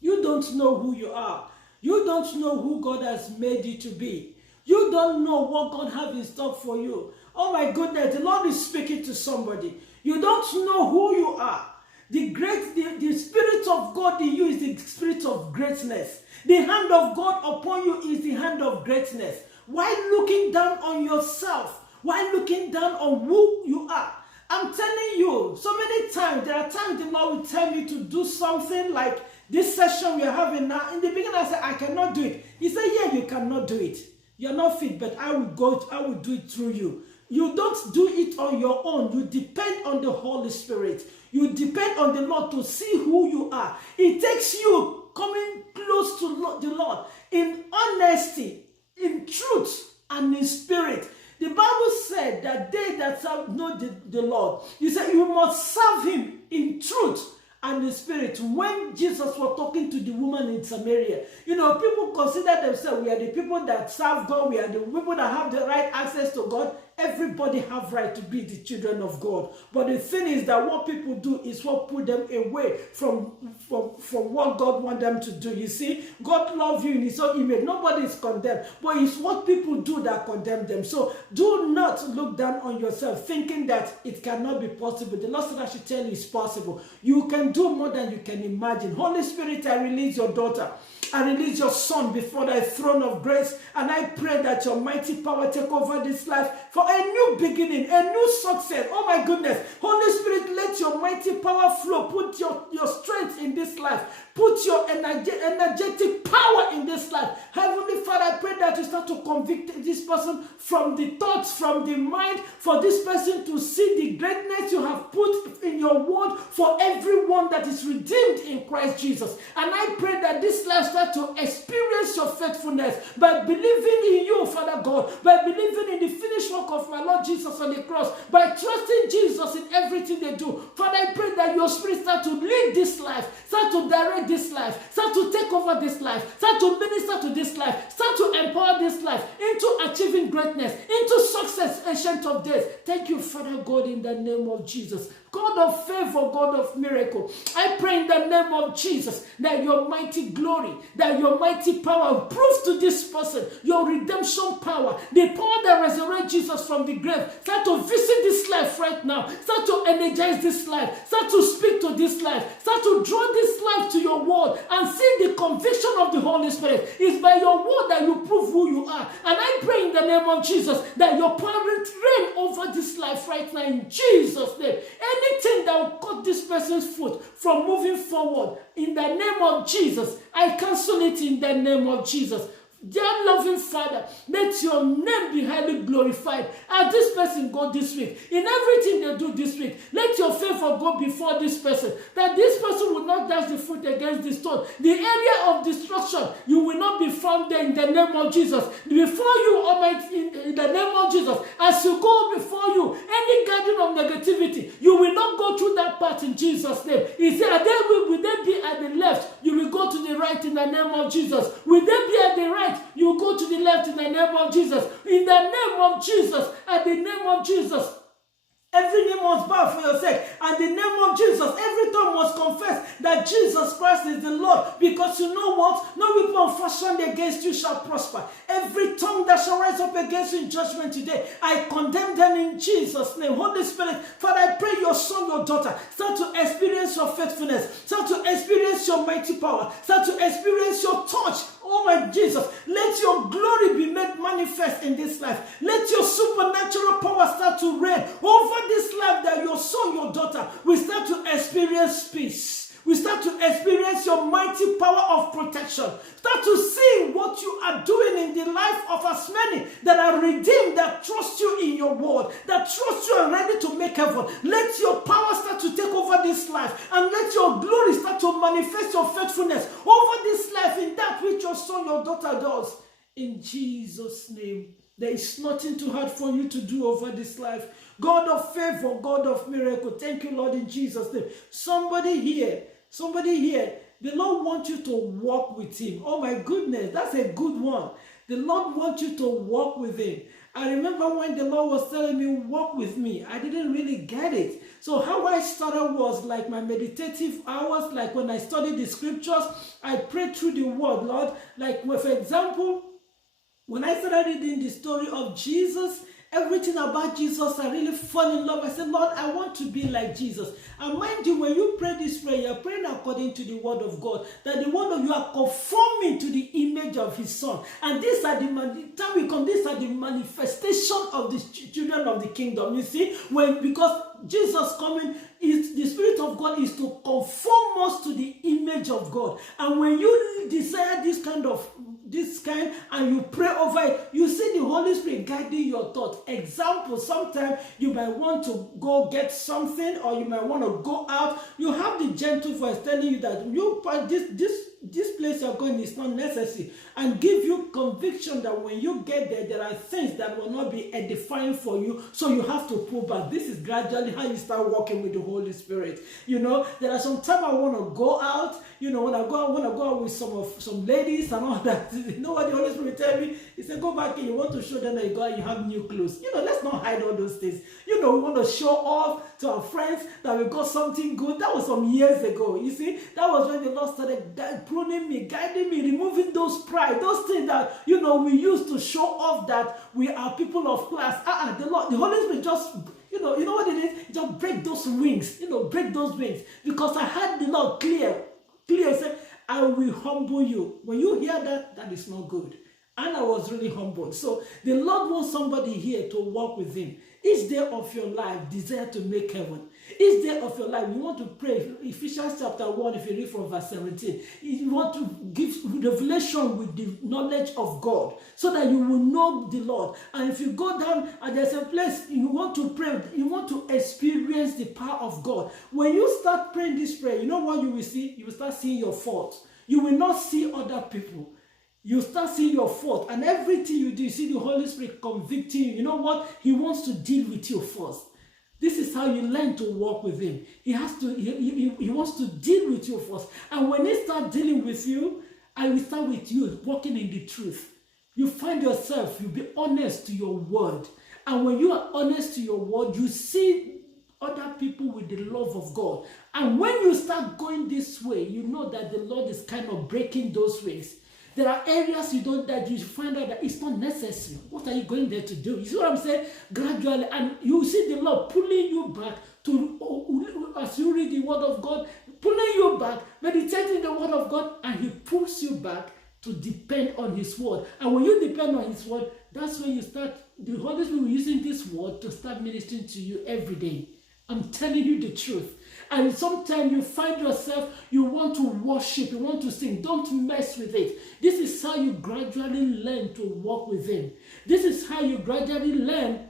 You don't know who you are. You don't know who God has made you to be. You don't know what God has in stock for you. Oh my goodness, the Lord is speaking to somebody. You don't know who you are. The Spirit of God in you is the Spirit of greatness. The hand of God upon you is the hand of greatness. Why looking down on yourself? Why looking down on who you are? I'm telling you, so many times, there are times the Lord will tell me to do something like this session we are having now. In the beginning, I said, I cannot do it. He said, yeah, you cannot do it. You're not fit, but I will do it through you. You don't do it on your own. You depend on the Holy Spirit. You depend on the Lord to see who you are. It takes you coming close to the Lord in honesty, in truth, and in spirit. The Bible said that they that serve know the Lord. You said you must serve him in truth and in spirit. When Jesus was talking to the woman in Samaria, people consider themselves, we are the people that serve God, we are the people that have the right access to God. Everybody have right to be the children of God. But the thing is that what people do is what put them away from what God wants them to do. You see, God loves you in his own image. Nobody is condemned. But it's what people do that condemn them. So do not look down on yourself thinking that it cannot be possible. The Lord said I should tell you it's possible. You can do more than you can imagine. Holy Spirit, I release your daughter. I release your son before thy throne of grace, and I pray that your mighty power take over this life for a new beginning, a new success. Oh my goodness. Holy Spirit, let your mighty power flow. Put your strength in this life. Put your energetic power in this life. Heavenly Father, I pray that you start to convict this person from the thoughts, from the mind, for this person to see the greatness you have put in your word for everyone that is redeemed in Christ Jesus. And I pray that this life start to experience your faithfulness by believing in you, Father God, by believing in the finished work of my Lord Jesus on the cross, by trusting Jesus in everything they do. Father, I pray that your spirit start to lead this life, start to direct this life, start to take over this life, start to minister to this life, start to empower this life into achieving greatness, into success, Ancient of Days. Thank you, Father God, in the name of Jesus. God of favor, God of miracle, I pray in the name of Jesus that your mighty glory, that your mighty power prove to this person your redemption power, the power that resurrects Jesus from the grave. Start to visit this life right now. Start to energize this life. Start to speak to this life. Start to draw this life to your word and see the conviction of the Holy Spirit. It's by your word that you prove who you are. And I pray in the name of Jesus that your power reign over this life right now in Jesus' name. Anything that will cut this person's foot from moving forward, in the name of Jesus, I cancel it in the name of Jesus. Dear loving Father, let your name be highly glorified as this person go this week. In everything they do this week, let your favor go before this person, that this person will not dash the foot against the stone. The area of destruction, you will not be found there in the name of Jesus. Before you, Almighty, in the name of Jesus, as you go before you, any garden of negativity, you will not go through that path in Jesus' name. He said, will they be at the left? You will go to the right in the name of Jesus. Will they be at the right? You go to the left in the name of Jesus. In the name of Jesus, at the name of Jesus, every knee must bow for your sake. At the name of Jesus, every tongue must confess that Jesus Christ is the Lord. Because you know what? No weapon fashioned against you shall prosper. Every tongue that shall rise up against you in judgment today, I condemn them in Jesus' name. Holy Spirit, Father, I pray your son, your daughter, start to experience your faithfulness. Start to experience your mighty power. Start to experience your touch. Oh my Jesus, let your glory be made manifest in this life. Let your supernatural power start to reign over this life, that your son, your daughter will start to experience peace. We start to experience your mighty power of protection. Start to see what you are doing in the life of as many that are redeemed, that trust you in your word, that trust you and ready to make heaven. Let your power start to take over this life, and let your glory start to manifest your faithfulness over this life in that which your son, your daughter does. In Jesus' name, there is nothing too hard for you to do over this life. God of favor, God of miracle. Thank you, Lord, in Jesus' name. Somebody here, the Lord wants you to walk with him. Oh my goodness, that's a good one. The Lord wants you to walk with him. I remember when the Lord was telling me, walk with me, I didn't really get it. So how I started was like my meditative hours, like when I studied the scriptures, I prayed through the word, Lord. Like, for example, when I started reading the story of Jesus, everything about Jesus, I really fall in love. I said, Lord, I want to be like Jesus. And mind you, when you pray this prayer, you're praying according to the word of God, that the word of you are conforming to the image of his son. And these are the manifestation of the children of the kingdom. You see, because Jesus coming, is the Spirit of God is to conform us to the image of God. And when you desire this kind and you pray over it, you see the Holy Spirit guiding your thoughts. Example, sometimes you might want to go get something, or you might want to go out. You have the gentle voice telling you that this place you're going is not necessary, and give you conviction that when you get there, there are things that will not be edifying for you, so you have to pull back. This is gradually how you start walking with the Holy Spirit. You know, there are some time I want to go out, you know, when I want to go out with some ladies and all that. You know what the Holy Spirit tell me? He said, go back and you want to show them that you go out, you have new clothes. You know, let's not hide all those things. You know, we want to show off to our friends that we got something good. That was some years ago. You see, that was when the Lord started pruning me, guiding me, removing those pride, those things that, you know, we used to show off that we are people of class. The Holy Spirit just, you know what it is? Just break those wings, you know, break those wings. Because I had the Lord clear, said, I will humble you. When you hear that, that is not good. And I was really humbled. So the Lord wants somebody here to walk with him. Each day of your life, desire to make heaven. Each day of your life, you want to pray. Ephesians chapter 1, if you read from verse 17, you want to give revelation with the knowledge of God so that you will know the Lord. And if you go down and there's a place you want to pray, you want to experience the power of God. When you start praying this prayer, you know what you will see? You will start seeing your faults. You will not see other people. You start seeing your fault, and everything you do, you see the Holy Spirit convicting you. You know what? He wants to deal with you first. This is how you learn to walk with him. He wants to deal with you first. And when he starts dealing with you, I will start with you walking in the truth. You find yourself, you'll be honest to your word. And when you are honest to your word, you see other people with the love of God. And when you start going this way, you know that the Lord is kind of breaking those ways. There are areas that you find out that it's not necessary. What are you going there to do? You see what I'm saying? Gradually, and you see the Lord pulling you back to, as you read the word of God, pulling you back, meditating the word of God, and he pulls you back to depend on his word. And when you depend on his word, that's when you start, the Holy Spirit using this word to start ministering to you every day. I'm telling you the truth. And sometimes you find yourself, you want to worship, you want to sing. Don't mess with it. This is how you gradually learn to walk with him. This is how you gradually learn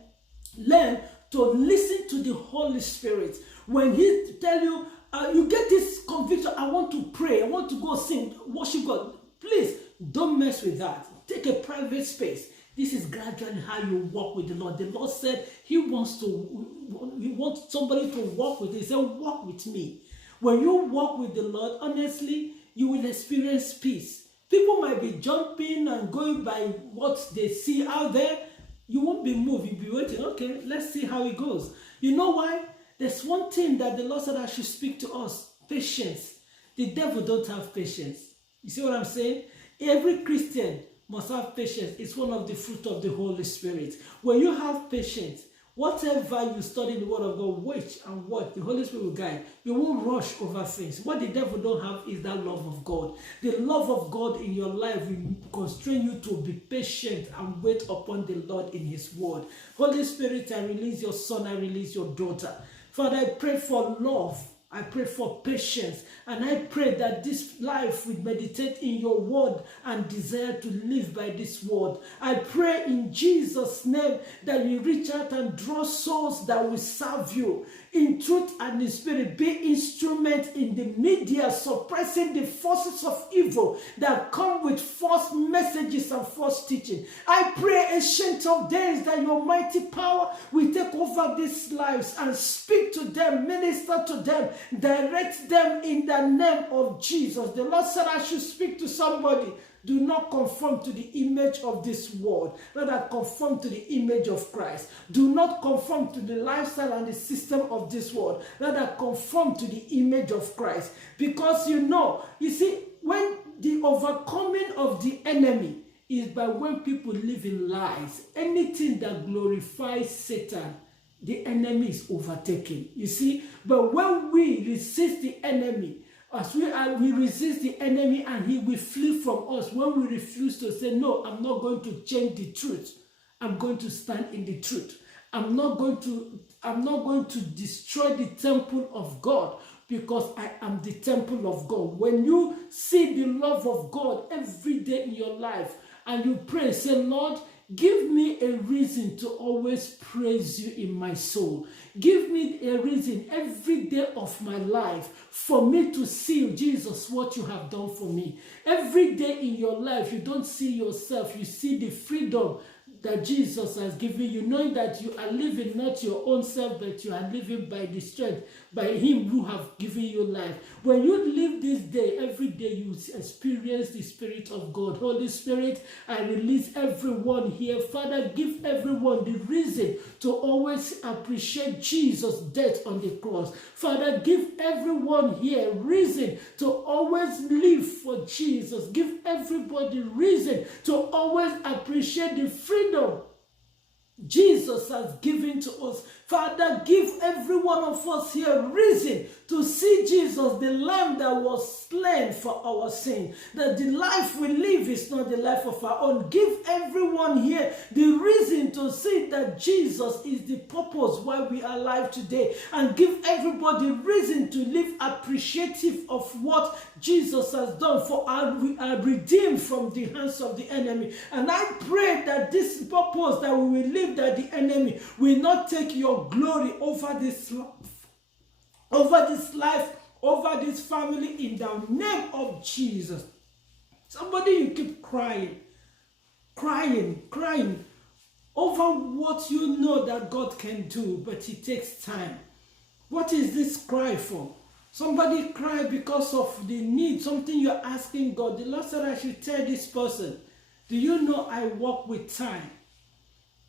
to listen to the Holy Spirit. When he tell you, you get this conviction, I want to pray, I want to go sing, worship God. Please, don't mess with that. Take a private space. This is gradually how you walk with the Lord. The Lord said he wants somebody to walk with him. He said, walk with me. When you walk with the Lord, honestly, you will experience peace. People might be jumping and going by what they see out there. You won't be moved. You'll be waiting. Okay, let's see how it goes. You know why? There's one thing that the Lord said I should speak to us. Patience. The devil don't have patience. You see what I'm saying? Every Christian must have patience. It's one of the fruit of the Holy Spirit. When you have patience, whatever you study in the word of God, wait and watch. The Holy Spirit will guide. You won't rush over things. What the devil don't have is that love of God. The love of God in your life will constrain you to be patient and wait upon the Lord in his word. Holy Spirit, I release your son, I release your daughter. Father, I pray for love. I pray for patience, and I pray that this life will meditate in your word and desire to live by this word. I pray in Jesus' name that you reach out and draw souls that will serve you in truth and in spirit. Be instrument in the media suppressing the forces of evil that come with false messages and false teaching. I pray, Ancient of Days, that your mighty power will take over these lives and speak to them, minister to them, direct them in the name of Jesus. The Lord said I should speak to somebody. Do not conform to the image of this world, rather conform to the image of Christ. Do not conform to the lifestyle and the system of this world, rather conform to the image of Christ. Because you see, when the overcoming of the enemy is by when people live in lies, anything that glorifies Satan, the enemy is overtaken. You see, but when we resist the enemy, as we resist the enemy and he will flee from us. When we refuse to say, no, I'm not going to change the truth. I'm going to stand in the truth. I'm not going to destroy the temple of God, because I am the temple of God. When you see the love of God every day in your life and you pray, say, Lord, Give me a reason to always praise you in my soul. Give me a reason every day of my life for me to see, Jesus, what you have done for me. Every day in your life, you don't see yourself. You see the freedom that Jesus has given you, knowing that you are living not your own self, but you are living by the strength, by him who have given you life. When you live this day, every day you experience the Spirit of God. Holy Spirit, I release everyone here. Father, give everyone the reason to always appreciate Jesus' death on the cross. Father, give everyone here reason to always live for Jesus. Give everybody reason to always appreciate the freedom Jesus has given to us. Father, give every one of us here reason to see Jesus, the Lamb that was slain for our sin. That the life we live is not the life of our own. Give everyone here the reason to see that Jesus is the purpose why we are alive today. And give everybody reason to live appreciative of what Jesus has done, for we are redeemed from the hands of the enemy. And I pray that this purpose that we will live, that the enemy will not take your glory over this life, over this family, in the name of Jesus. Somebody, you keep crying over what you know that God can do, but it takes time. What is this cry for? Somebody cry because of the need, something you're asking God. The Lord said, I should tell this person, do you know I walk with time?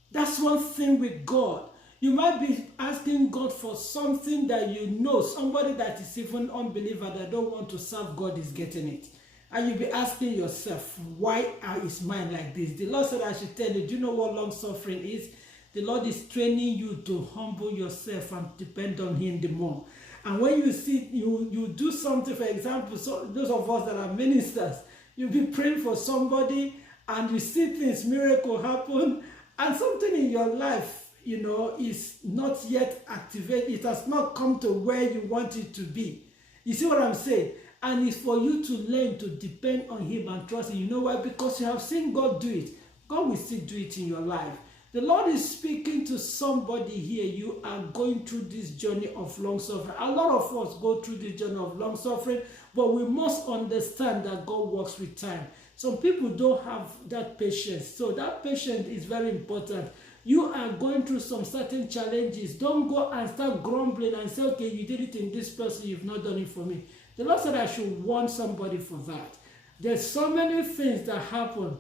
That's one thing with God. You might be asking God for something that you know, somebody that is even unbeliever that don't want to serve God is getting it. And you'll be asking yourself, why is mine like this? The Lord said I should tell you, do you know what long suffering is? The Lord is training you to humble yourself and depend on him the more. And when you see, you do something, for example, so those of us that are ministers, you'll be praying for somebody and you see things, miracle happen, and something in your life, is not yet activated. It has not come to where you want it to be. You see what I'm saying? And it's for you to learn to depend on him and trust him. You know why? Because you have seen God do it. God will still do it in your life. The Lord is speaking to somebody here. You are going through this journey of long suffering. A lot of us go through this journey of long suffering, but we must understand that God works with time. Some people don't have that patience. So that patience is very important. You are going through some certain challenges. Don't go and start grumbling and say, okay, you did it in this person, you've not done it for me. The Lord said I should warn somebody for that. There's so many things that happen.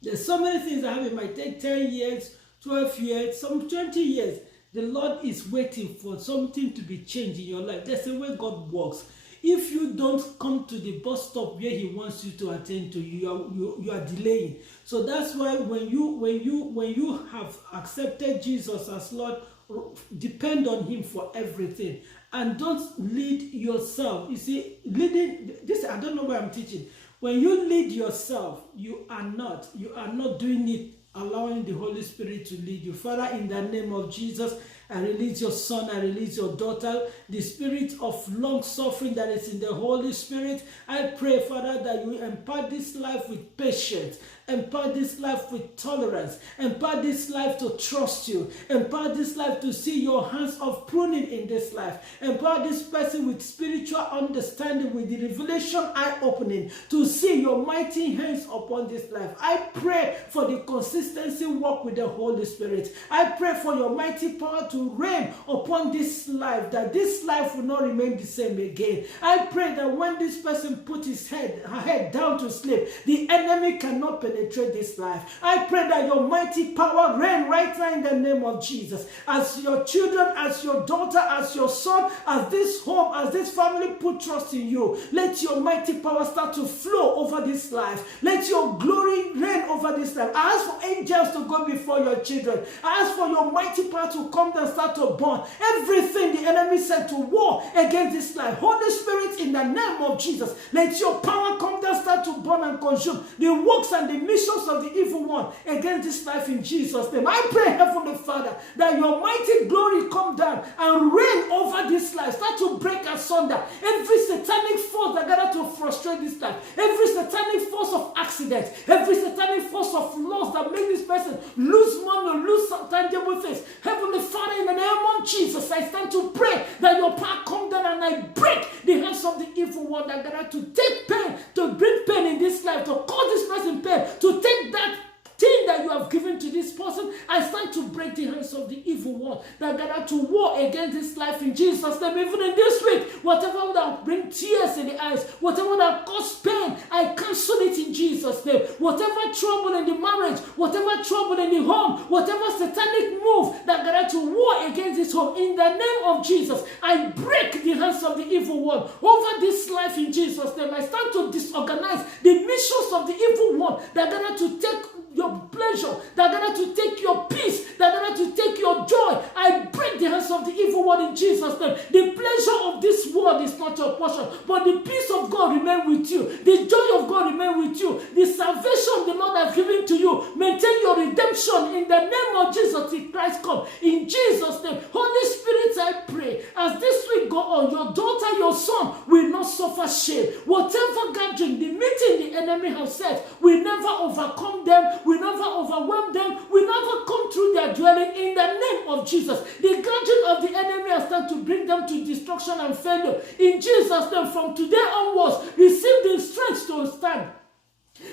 There's so many things that happen. It might take 10 years, 12 years, some 20 years. The Lord is waiting for something to be changed in your life. That's the way God works. If you don't come to the bus stop where he wants you to attend to, you are delaying. So that's why when you have accepted Jesus as Lord, depend on him for everything. And don't lead yourself. You see, leading this, I don't know why I'm teaching. When you lead yourself, you are not doing it, allowing the Holy Spirit to lead you. Father, in the name of Jesus, I release your son, I release your daughter, the spirit of long suffering that is in the Holy Spirit. I pray, Father, that you impart this life with patience, impart this life with tolerance, impart this life to trust you, impart this life to see your hands of pruning in this life, impart this person with spiritual understanding, with the revelation eye-opening, to see your mighty hands upon this life. I pray for the consistency work with the Holy Spirit. I pray for your mighty power to reign upon this life, that this life will not remain the same again. I pray that when this person put her head down to sleep, the enemy cannot penetrate this life. I pray that your mighty power reign right now in the name of Jesus. As your children, as your daughter, as your son, as this home, as this family put trust in you, let your mighty power start to flow over this life. Let your glory reign over this life. I ask for angels to go before your children. I ask for your mighty power to come down, and start to burn everything the enemy sent to war against this life. Holy Spirit, in the name of Jesus, let your power come down, start to burn and consume the works and the missions of the evil one against this life in Jesus' name. I pray, Heavenly Father, that your mighty glory come down and reign over this life. Start to break asunder every satanic force that gather to frustrate this life, every satanic force of accident, every satanic force of loss that make this person lose money or lose some tangible things. Heavenly Father, in the name of Jesus, I stand to pray that your power come down and I break the hands of the evil one that gather to take pain, to bring pain in this life, to cause this person pain, to take that thing that you have given to this person. I stand to break the hands of the evil one that gather to war against this life in Jesus' name. Even in this week, whatever that bring tears in the eyes, whatever that cause pain, I cancel it in Jesus' name. Whatever trouble in the marriage, whatever trouble in the home, whatever satanic move that gather to war against this home, in the name of Jesus, I break the hands of the evil one over this life in Jesus' name. I stand to disorganize the missions of the evil one that gather to take your pleasure, that gather to take your peace, that gather to take your joy. I break the hands of the evil one in Jesus' name. The pleasure of this world is not your portion, but the peace of God remain with you. The joy of God remain with you. The salvation the Lord has given to you. Maintain your redemption in the name of Jesus till Christ come. In Jesus' name. Holy Spirit, I pray, as this week go on, your daughter, your son will not suffer shame. Whatever gathering, the meeting the enemy has set, will never overcome them, will never overwhelm them, will never come through their dwelling in the name of Jesus. The gathering of the enemy has started to bring them to destruction and failure. In Jesus' name, from today onwards, receive the strength to stand.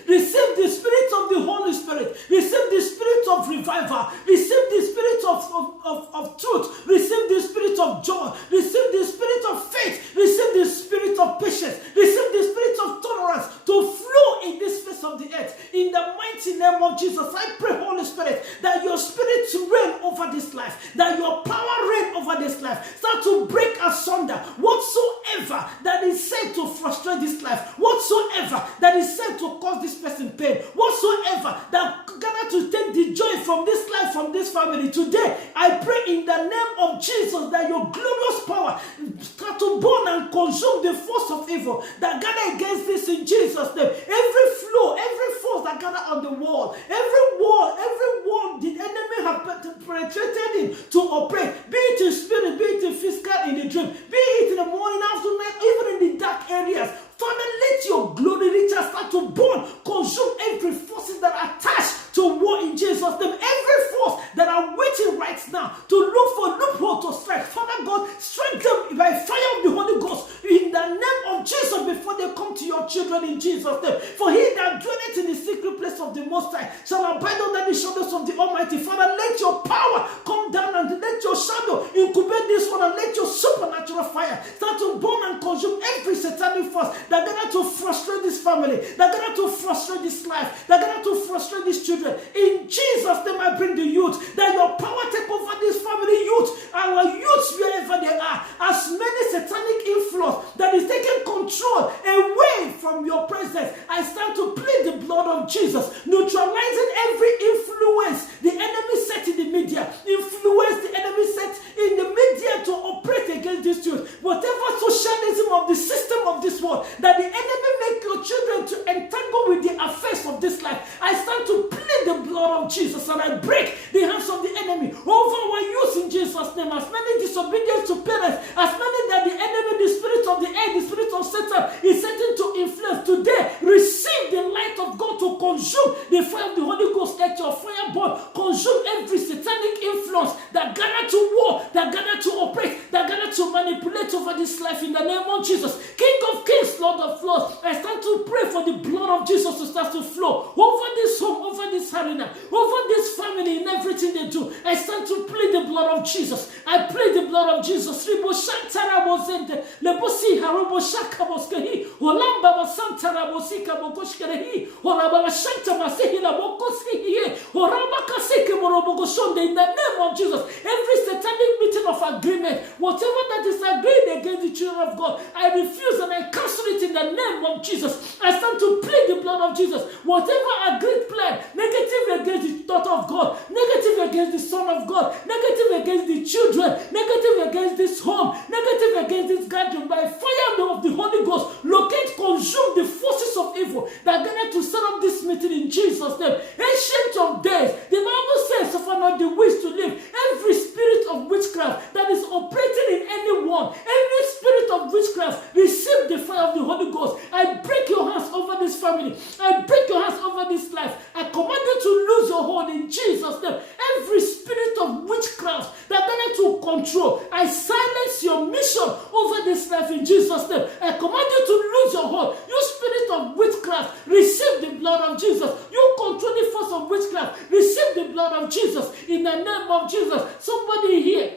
Receive the spirit of the Holy Spirit. Receive the spirit of revival. Receive the spirit of truth. Receive the spirit of joy. Receive the spirit of faith. Receive the spirit of patience. Receive the spirit of tolerance to flow in this face of the earth. In the mighty name of Jesus, I pray, Holy Spirit, that your spirit reign over this life, that your power reign over this life. Start to break asunder whatsoever that is said to frustrate this life, whatsoever that is said to cause this person pain, whatsoever that gather to take the joy from this life, from this family. Today, I pray in the name of Jesus that your glorious power start to burn and consume the force of evil that gather against this in Jesus' name. Every flow, every force that gather on the wall, every wall the enemy have penetrated in to operate, be it in spirit, be it in physical, in the dream, be it in the morning, afternoon, even in the dark areas. Father, let your glory reach us, start to burn, consume every forces that are attached to war in Jesus' name. Every force that are waiting right now to look for loophole to strike. Father God, strike them by fire of the Holy Ghost in the name of Jesus before they come to your children in Jesus' name. For he that dwelleth in the secret place of the Most High shall abide under the shadows of the Almighty. Father, let your power come down and let your shadow incubate this one and let your supernatural fire start to burn and consume every satanic force that gather to frustrate this family, that gather to frustrate this life, that gather to frustrate these children. In Jesus' name, I bring the youth, that your power take over this family youth, our youths wherever they are, as many satanic influence that is taking control away from your presence. I stand to plead the blood of Jesus, neutralizing every influence the enemy set in the media, influence the enemy set in the media to operate against this youth. Whatever socialism of the system of this world, that the enemy make your children to entangle with the affairs of this life, I stand to plead the blood of Jesus and I break the hands of the enemy over our youth in Jesus' name. As many disobedience to parents, as many that the enemy, the spirit of the air, the spirit of Satan is setting to influence, today receive the light of God to consume the fire of the Holy Ghost. Let your fire burn, consume every satanic influence that gather to war, that gather to operate, that gather to manipulate over this life in the name of Jesus. King of kings, Lord of lords, I stand to pray for the blood of Jesus to start to flow over this home, over this arena, over this family, in everything they do. I stand to plead the blood of Jesus. I plead the blood of Jesus. Ribo shantara bozende, lebosi harobo shaka boskehi, olamba basantara bosika bokoshkerehi, oraba shanta masehi la bokosehi, oraba kaseke morobogoshonde. In the name of Jesus, every satanic meeting of agreement, whatever that is agreed against the children of God, I refuse and I cancel it in the name of Jesus. I stand to plead the blood of Jesus. Whatever agreed plan, negative against the daughter of God, negative against the Son woman of God, negative against the children, negative against this home, negative against this gathering, by fire of the Holy Ghost, locate, consume the forces of evil that are going to set up this meeting in Jesus' name. Ancient of days, the Bible says, suffer not the wish to live. Every spirit of witchcraft that is operating in anyone, every spirit of witchcraft, receive the fire of the Holy Ghost. I break your hands over this family. I break your hands over this life. I command you to lose your hold in Jesus' name. Every spirit of witchcraft that are to control, I silence your mission over this life in Jesus' name. I command you to lose your hold. You spirit of witchcraft, receive the blood of Jesus. You controlling force of witchcraft, receive the blood of Jesus in the name of Jesus. Somebody here,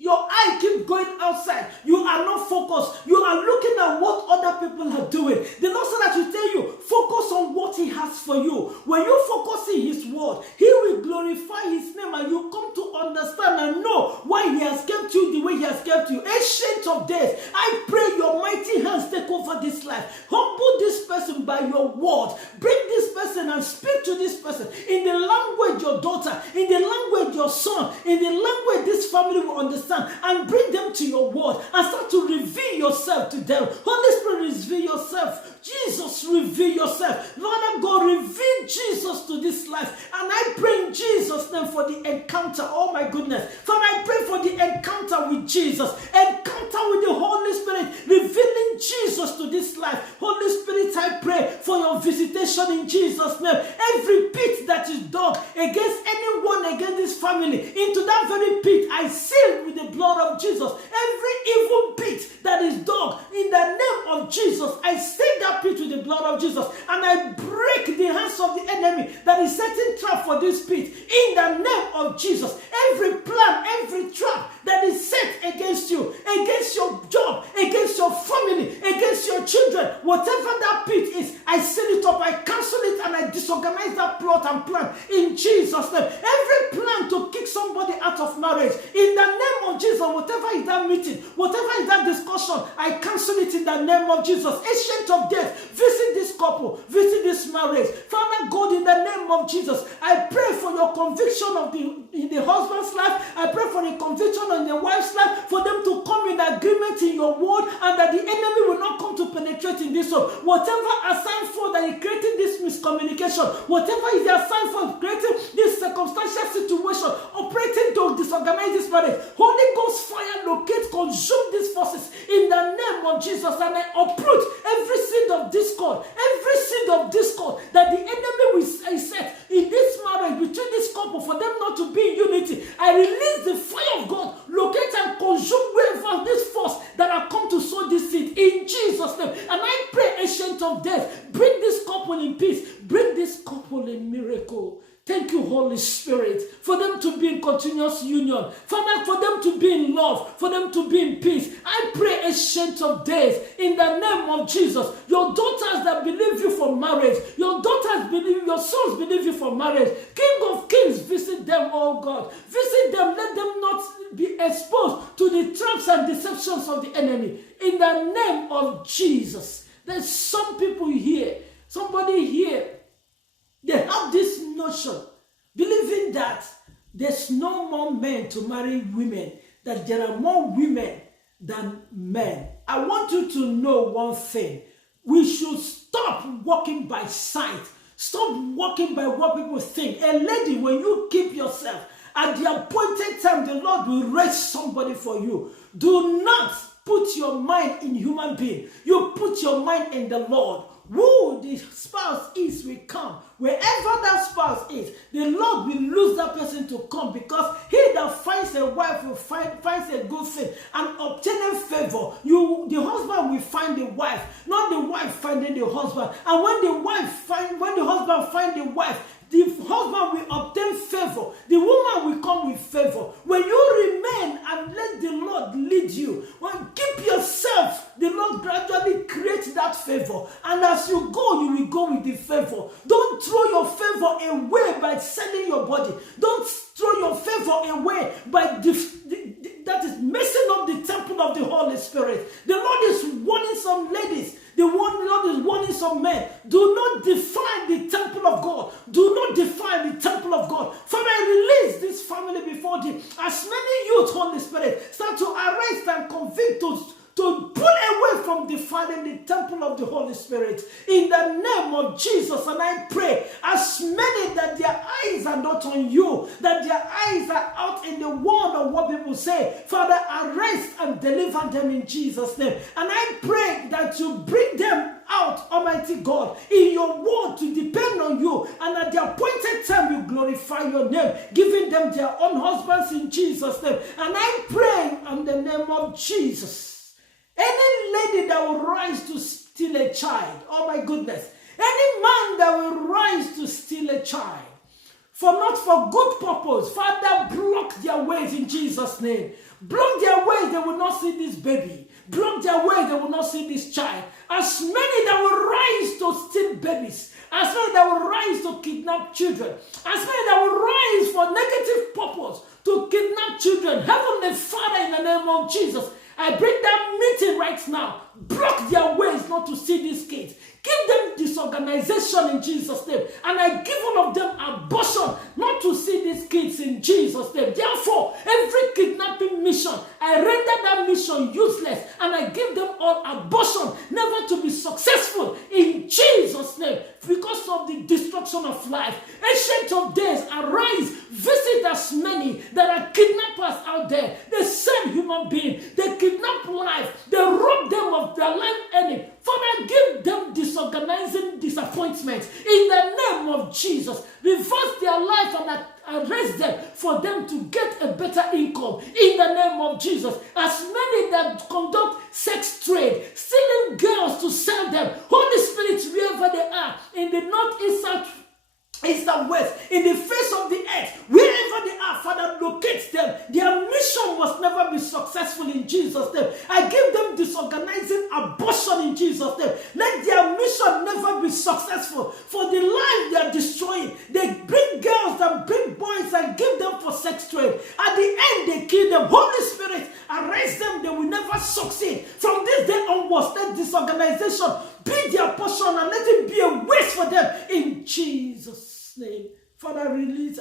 your eye keeps going outside. You are not focused. You are looking at what other people are doing. The Lord said that you tell you, focus on what He has for you. When you focus in His word, He will glorify His name, and you come to understand and know why He has kept you the way He has kept you. Ancient of days, I pray your mighty hands take over this life. Humble this person by your word. Bring this person and speak to this person in the language your daughter, in the language your son, in the language this family will understand. And bring them to your word and start to reveal yourself to them. Holy Spirit, reveal yourself. Jesus, reveal yourself. Lord God, reveal Jesus to this life. And I pray in Jesus' name for the encounter. Oh my goodness. Father, I pray for the encounter with Jesus. Encounter with the Holy Spirit, revealing Jesus to this life. Holy Spirit, I pray for your visitation in Jesus' name. Every pit that is dug against anyone, against this family, into that very pit, I seal with the blood of Jesus. Every evil pit that is dug in the name of Jesus, I seal that pit with the blood of Jesus, and I break the hands of the enemy that is setting trap for this pit in the name of Jesus. Every plan, every trap that is set against you, against your job, against your family, against your children, whatever that pit is, I seal it up, I cancel it, and I disorganize that plot and plan in Jesus' name. Every plan to kick somebody out of marriage, in the name of Jesus, whatever is that meeting, whatever is that discussion, I cancel it in the name of Jesus. Ancient of death, visit this couple, visit this marriage. Father God, in the name of Jesus, I pray for your conviction of in the husband's life. I pray for the conviction in the wife's life, for them to come in agreement in your word, and that the enemy will not come to penetrate in this one. Whatever assigned for that is creating this miscommunication, whatever is assigned for creating this circumstantial situation, operating to disorganize this marriage, Holy Ghost fire, locate, consume these forces in the name of Jesus, and I uproot every seed of discord, that the enemy will set in this marriage between this couple for them not to be in unity. I release the fire of God, locate and consume wherever this force that have come to sow this seed in Jesus' name. And I pray, ancient of death, bring this couple in peace, bring this couple in miracle. Thank you, Holy Spirit, for them to be in continuous union. Father, for them to be in love, for them to be in peace. I pray, ancient of days, in the name of Jesus, your daughters that believe you for marriage, your daughters believe, your sons believe you for marriage. King of Kings, visit them, oh God. Visit them, let them not be exposed to the traps and deceptions of the enemy. In the name of Jesus. There's some people here, somebody here, they have this notion, believing that there's no more men to marry women, that there are more women than men. I want you to know one thing. We should stop walking by sight. Stop walking by what people think. A lady, when you keep yourself, at the appointed time, the Lord will raise somebody for you. Do not put your mind in human being. You put your mind in the Lord. Who the spouse is will come. Wherever that spouse is, the Lord will lose that person to come, because he that finds a wife will finds a good thing and obtaining favor. The husband will find the wife, not the wife finding the husband. And when the husband find the wife, the husband will obtain favor. The woman will come with favor. When you remain and let the Lord lead you, keep yourself, the Lord gradually creates that favor. And as you go, you will go with the favor. Don't throw your favor away by selling your body. Don't throw your favor away by that is messing up the temple of the Holy Spirit. The Lord is warning some ladies. The Lord is warning some men. Do not defile the temple of God. Do not defile the temple of God. Father, I release this family before youth, Holy Spirit. Start to arrest and convict us to pull away from defiling the temple of the Holy Spirit in the name of Jesus. And I pray, as many that their eyes are not on you, that their eyes are out in the world of what people say, Father, arrest and deliver them in Jesus' name. And I pray that you bring them out, Almighty God, in your word to depend on you, and at the appointed time you glorify your name, giving them their own husbands in Jesus' name. And I pray in the name of Jesus. Any lady that will rise to steal a child, oh my goodness, any man that will rise to steal a child, not for good purpose, Father, block their ways in Jesus' name. Block their ways, they will not see this baby. Block their ways, they will not see this child. As many that will rise to steal babies, as many that will rise to kidnap children, as many that will rise for negative purpose to kidnap children, Heavenly Father, in the name of Jesus, I bring that meeting right now. Block their ways not to see these kids. Give them disorganization in Jesus' name. And I give all of them abortion not to see these kids in Jesus' name. Therefore, every kidnapping mission, I render that mission useless. And I give them all abortion, never to be successful in Jesus' name. Because of the destruction of life. Ancient of days, arise, visit as many that are kidnappers out there. They same human being. They kidnap life. They rob them of their life ending. Father, give them disorganizing disappointment in the name of Jesus. Reverse their life and arrest them for them to get a better income in the name of Jesus. As many that conduct sex trade, stealing girls to sell them, Holy Spirit, wherever they are, in the north, east, south, east and west, in the face of the earth, wherever they are, Father, locate them. Their mission must never be successful in Jesus' name. I give them disorganizing abortion in Jesus' name. Let their mission never be successful. For the life they are destroying, they bring girls and bring boys and give them for sex trade. At the end, they kill them. Holy Spirit, arrest them. They will never succeed. From this day onwards, let disorganization be their portion and let it be a waste for them in Jesus' name. Father, I release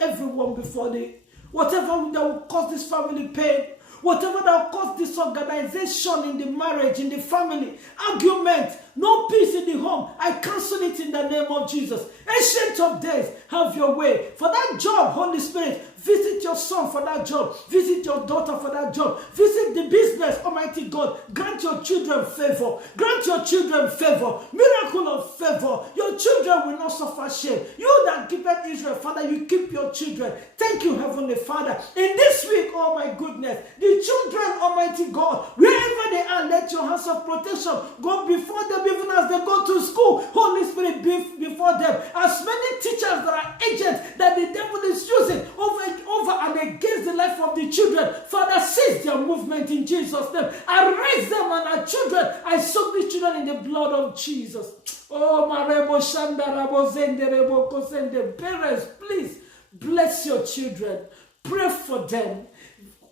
everyone before thee. Whatever that will cause this family pain, whatever that will cause disorganization in the marriage, in the family, argument, no peace in the home, I cancel it in the name of Jesus. Ancient of days, have your way. For that job, Holy Spirit, visit your son for that job. Visit your daughter for that job. Visit the business, Almighty God. Grant your children favor. Grant your children favor. Miracle of favor. Your children will not suffer shame. You that giveth Israel, Father, you keep your children. Thank you, Heavenly Father. In this week, oh my goodness, the children, Almighty God, wherever they are, let your hands of protection go before them, even as they go to school. Holy Spirit, be before them. As many teachers that are agents that the devil is using over and against the life of the children, Father, seize their movement in Jesus' name. Arrest them and our children. I soak the children in the blood of Jesus. Oh, Marebo Shanda Rabo Zende Rebo Kosende. Parents, please bless your children. Pray for them.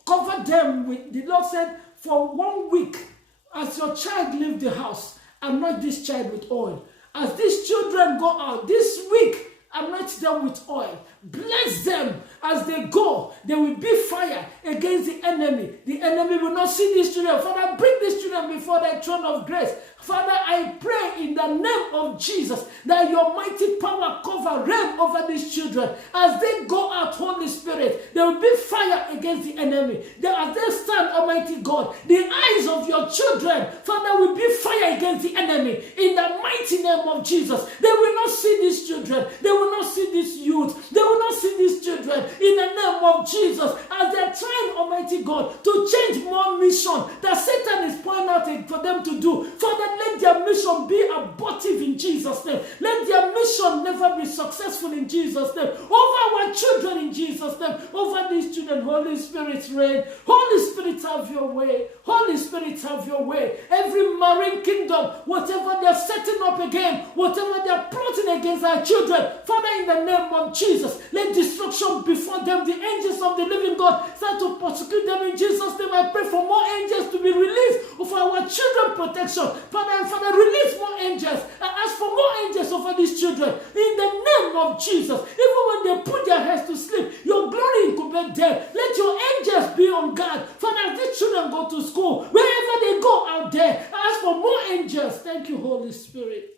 Cover them with, the Lord said, for 1 week, as your child leave the house, anoint this child with oil. As these children go out this week, anoint them with oil. Bless them as they go. There will be fire against the enemy. The enemy will not see these children. Father, bring these children before the throne of grace. Father, I pray in the name of Jesus that your mighty power cover, reign over these children. As they go out, Holy Spirit, there will be fire against the enemy. As they stand, Almighty God, the eyes of your children, Father, will be fire against the enemy. In the mighty name of Jesus, they will not see these children. They will not see these youth. They will not see these children. In the name of Jesus, as they are trying, Almighty God, to change more mission that Satan is pointing out for them to do. Father, let their mission be abortive in Jesus' name. Let their mission never be successful in Jesus' name. Over our children in Jesus' name. Over these children, Holy Spirit reign. Holy Spirit, have your way. Holy Spirit, have your way. Every marine kingdom, whatever they're setting up again, whatever they're plotting against our children, Father, in the name of Jesus, let destruction before them. The angels of the living God start to persecute them in Jesus' name. I pray for more angels to be released for our children protection. Father, release more angels. I ask for more angels over these children in the name of Jesus. Even when they put their heads to sleep, your glory incubate them. Let your angels be on guard. Father, as these children go to school, wherever they go out there, I ask for more angels. Thank you, Holy Spirit.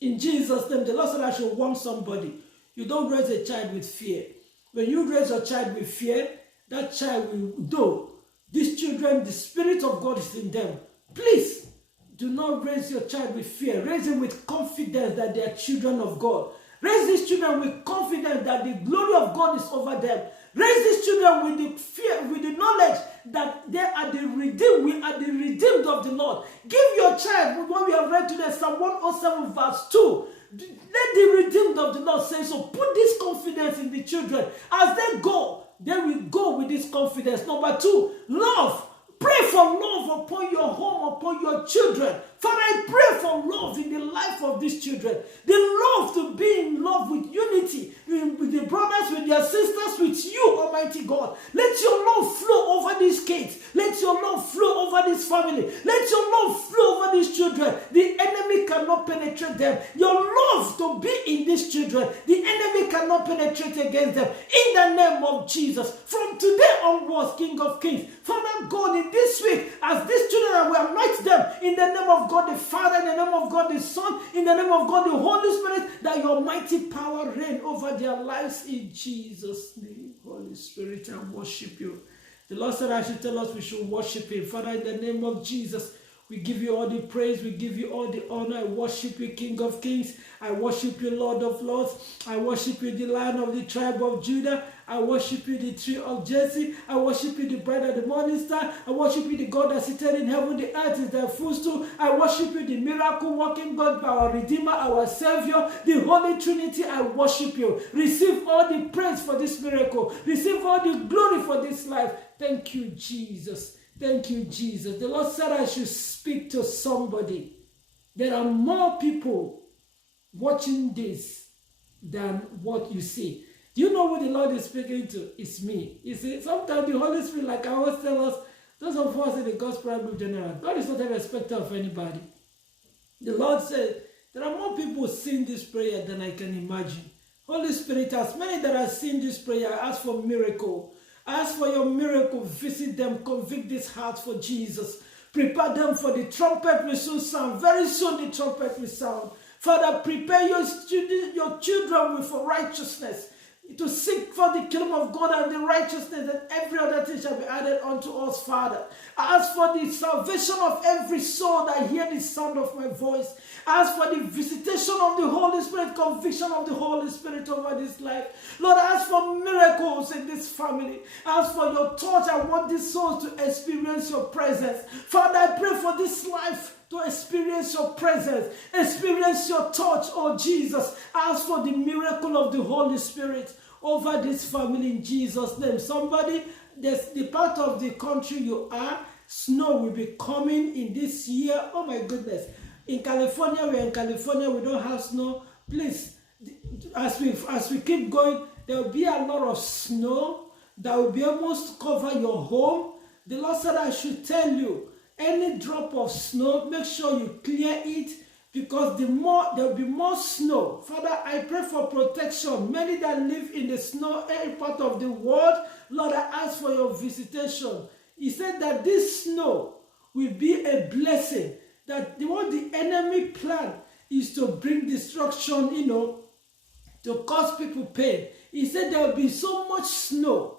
In Jesus' name, the Lord said I should warn somebody. You don't raise a child with fear. When you raise your child with fear, that child will do. These children, the Spirit of God is in them. Please, do not raise your child with fear. Raise them with confidence that they are children of God. Raise these children with confidence that the glory of God is over them. Raise these children with the fear, with the knowledge that they are the redeemed. We are the redeemed of the Lord. Give your child, what we have read today, Psalm 107 verse 2. Let the redeemed of the Lord say so. Put this confidence in the children. As they will go with this confidence. Number 2, love. Pray for love upon your home, upon your children. Father, I pray for love in the life of these children. The love to be in love with unity, with the brothers, with their sisters, with you, Almighty God. Let your love flow over these kids. Let your love flow over this family. Let your love flow over these children. The enemy cannot penetrate them. Your love to be in these children, the enemy cannot penetrate against them. In the name of Jesus, from today onwards, King of Kings, Father God, in this week, as these children, we anoint them in the name of God the Father, in the name of God the Son, in the name of God the Holy Spirit, that your mighty power reign over their lives in Jesus' name. Holy Spirit, I worship you. The Lord said I should tell us we should worship him. Father, in the name of Jesus, we give you all the praise. We give you all the honor. I worship you, King of Kings. I worship you, Lord of Lords. I worship you, the Lion of the tribe of Judah. I worship you, the tree of Jesse. I worship you, the bright of the morning star. I worship you, the God that sitteth in heaven. The earth is thy footstool. I worship you, the miracle-working God, our Redeemer, our Savior, the Holy Trinity. I worship you. Receive all the praise for this miracle. Receive all the glory for this life. Thank you, Jesus. Thank you, Jesus. The Lord said I should speak to somebody. There are more people watching this than what you see. Do you know who the Lord is speaking to? It's me. You see, sometimes the Holy Spirit, like I always tell us, those of us in the gospel group general, God is not a respecter of anybody. The Lord said, there are more people seeing this prayer than I can imagine. Holy Spirit, as many that have seen this prayer, ask for miracle. Ask for your miracle. Visit them. Convict these hearts for Jesus. Prepare them for the trumpet will soon sound. Very soon the trumpet will sound. Father, prepare your children with for righteousness, to seek for the kingdom of God and the righteousness, and every other thing shall be added unto us, Father. I ask for the salvation of every soul that hear the sound of my voice. I ask for the visitation of the Holy Spirit, conviction of the Holy Spirit over this life. Lord, I ask for miracles in this family. I ask for your touch. I want these souls to experience your presence. Father, I pray for this life to experience your presence, experience your touch, oh Jesus. Ask for the miracle of the Holy Spirit over this family in Jesus' name. Somebody, there's the part of the country you are, snow will be coming in this year. Oh my goodness. In California, we're in California, we don't have snow. Please, as we keep going, there will be a lot of snow that will be almost cover your home. The Lord said I should tell you, any drop of snow, make sure you clear it, because there will be more snow. Father, I pray for protection. Many that live in the snow, every part of the world, Lord, I ask for your visitation. He said that this snow will be a blessing. That what the enemy plan is to bring destruction, to cause people pain. He said there will be so much snow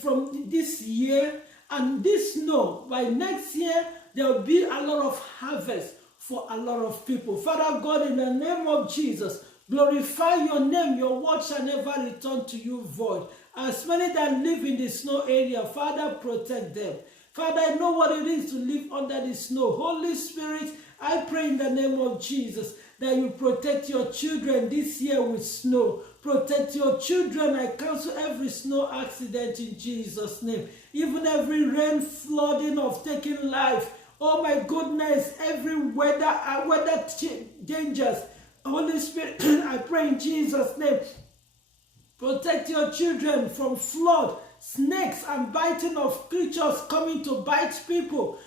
from this year. And this snow, by next year, there will be a lot of harvest for a lot of people. Father God, in the name of Jesus, glorify your name. Your word shall never return to you void. As many that live in the snow area, Father, protect them. Father, I know what it is to live under the snow. Holy Spirit, I pray in the name of Jesus that you protect your children this year with snow. Protect your children. I cancel every snow accident in Jesus' name. Even every rain flooding of taking life. Oh my goodness, every weather dangers. Holy Spirit, I pray in Jesus' name. Protect your children from flood snakes and biting of creatures coming to bite people,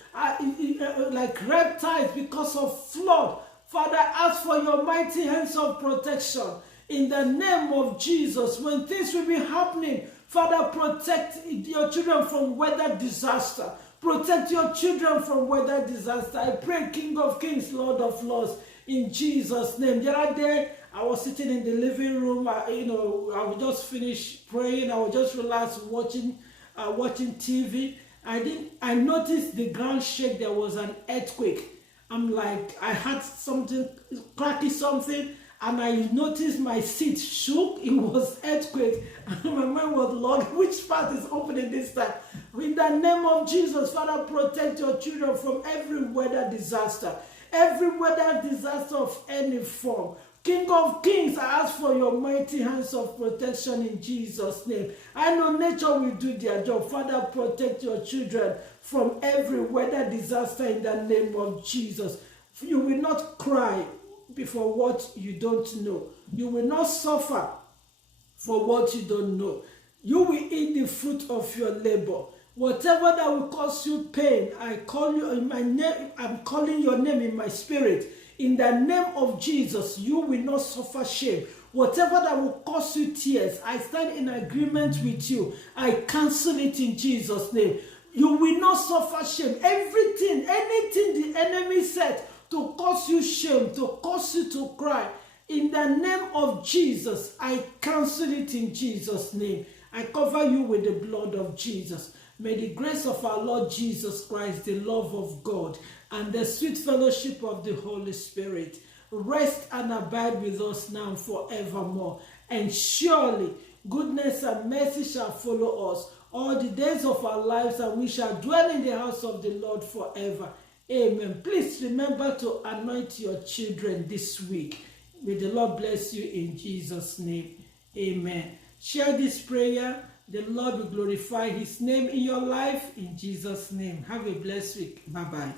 like reptiles because of flood. Father, ask for your mighty hands of protection in the name of Jesus. When things will be happening, Father, protect your children from weather disaster. Protect your children from weather disaster. I pray, King of Kings, Lord of Lords, in Jesus' name. The other day, I was sitting in the living room. I would just finish praying. I would just relax watching TV. I noticed the ground shake. There was an earthquake. I'm like, I had something, cracking something, and I noticed my seat shook. It was earthquake. And my mind was, Lord, which part is opening this time? In the name of Jesus, Father, protect your children from every weather disaster. Every weather disaster of any form. King of Kings, I ask for your mighty hands of protection in Jesus' name. I know nature will do their job. Father, protect your children from every weather disaster in the name of Jesus. You will not cry before what you don't know. You will not suffer for what you don't know. You will eat the fruit of your labor. Whatever that will cause you pain, I call you in my name. I'm calling your name in my spirit. In the name of Jesus, you will not suffer shame. Whatever that will cause you tears, I stand in agreement with you. I cancel it in Jesus' name. You will not suffer shame. Everything, anything the enemy said to cause you shame, to cause you to cry, in the name of Jesus, I cancel it in Jesus' name. I cover you with the blood of Jesus. May the grace of our Lord Jesus Christ, the love of God, and the sweet fellowship of the Holy Spirit rest and abide with us now and forevermore. And surely goodness and mercy shall follow us all the days of our lives, and we shall dwell in the house of the Lord forever. Amen. Please remember to anoint your children this week. May the Lord bless you in Jesus' name. Amen. Share this prayer. The Lord will glorify his name in your life in Jesus' name. Have a blessed week. Bye-bye.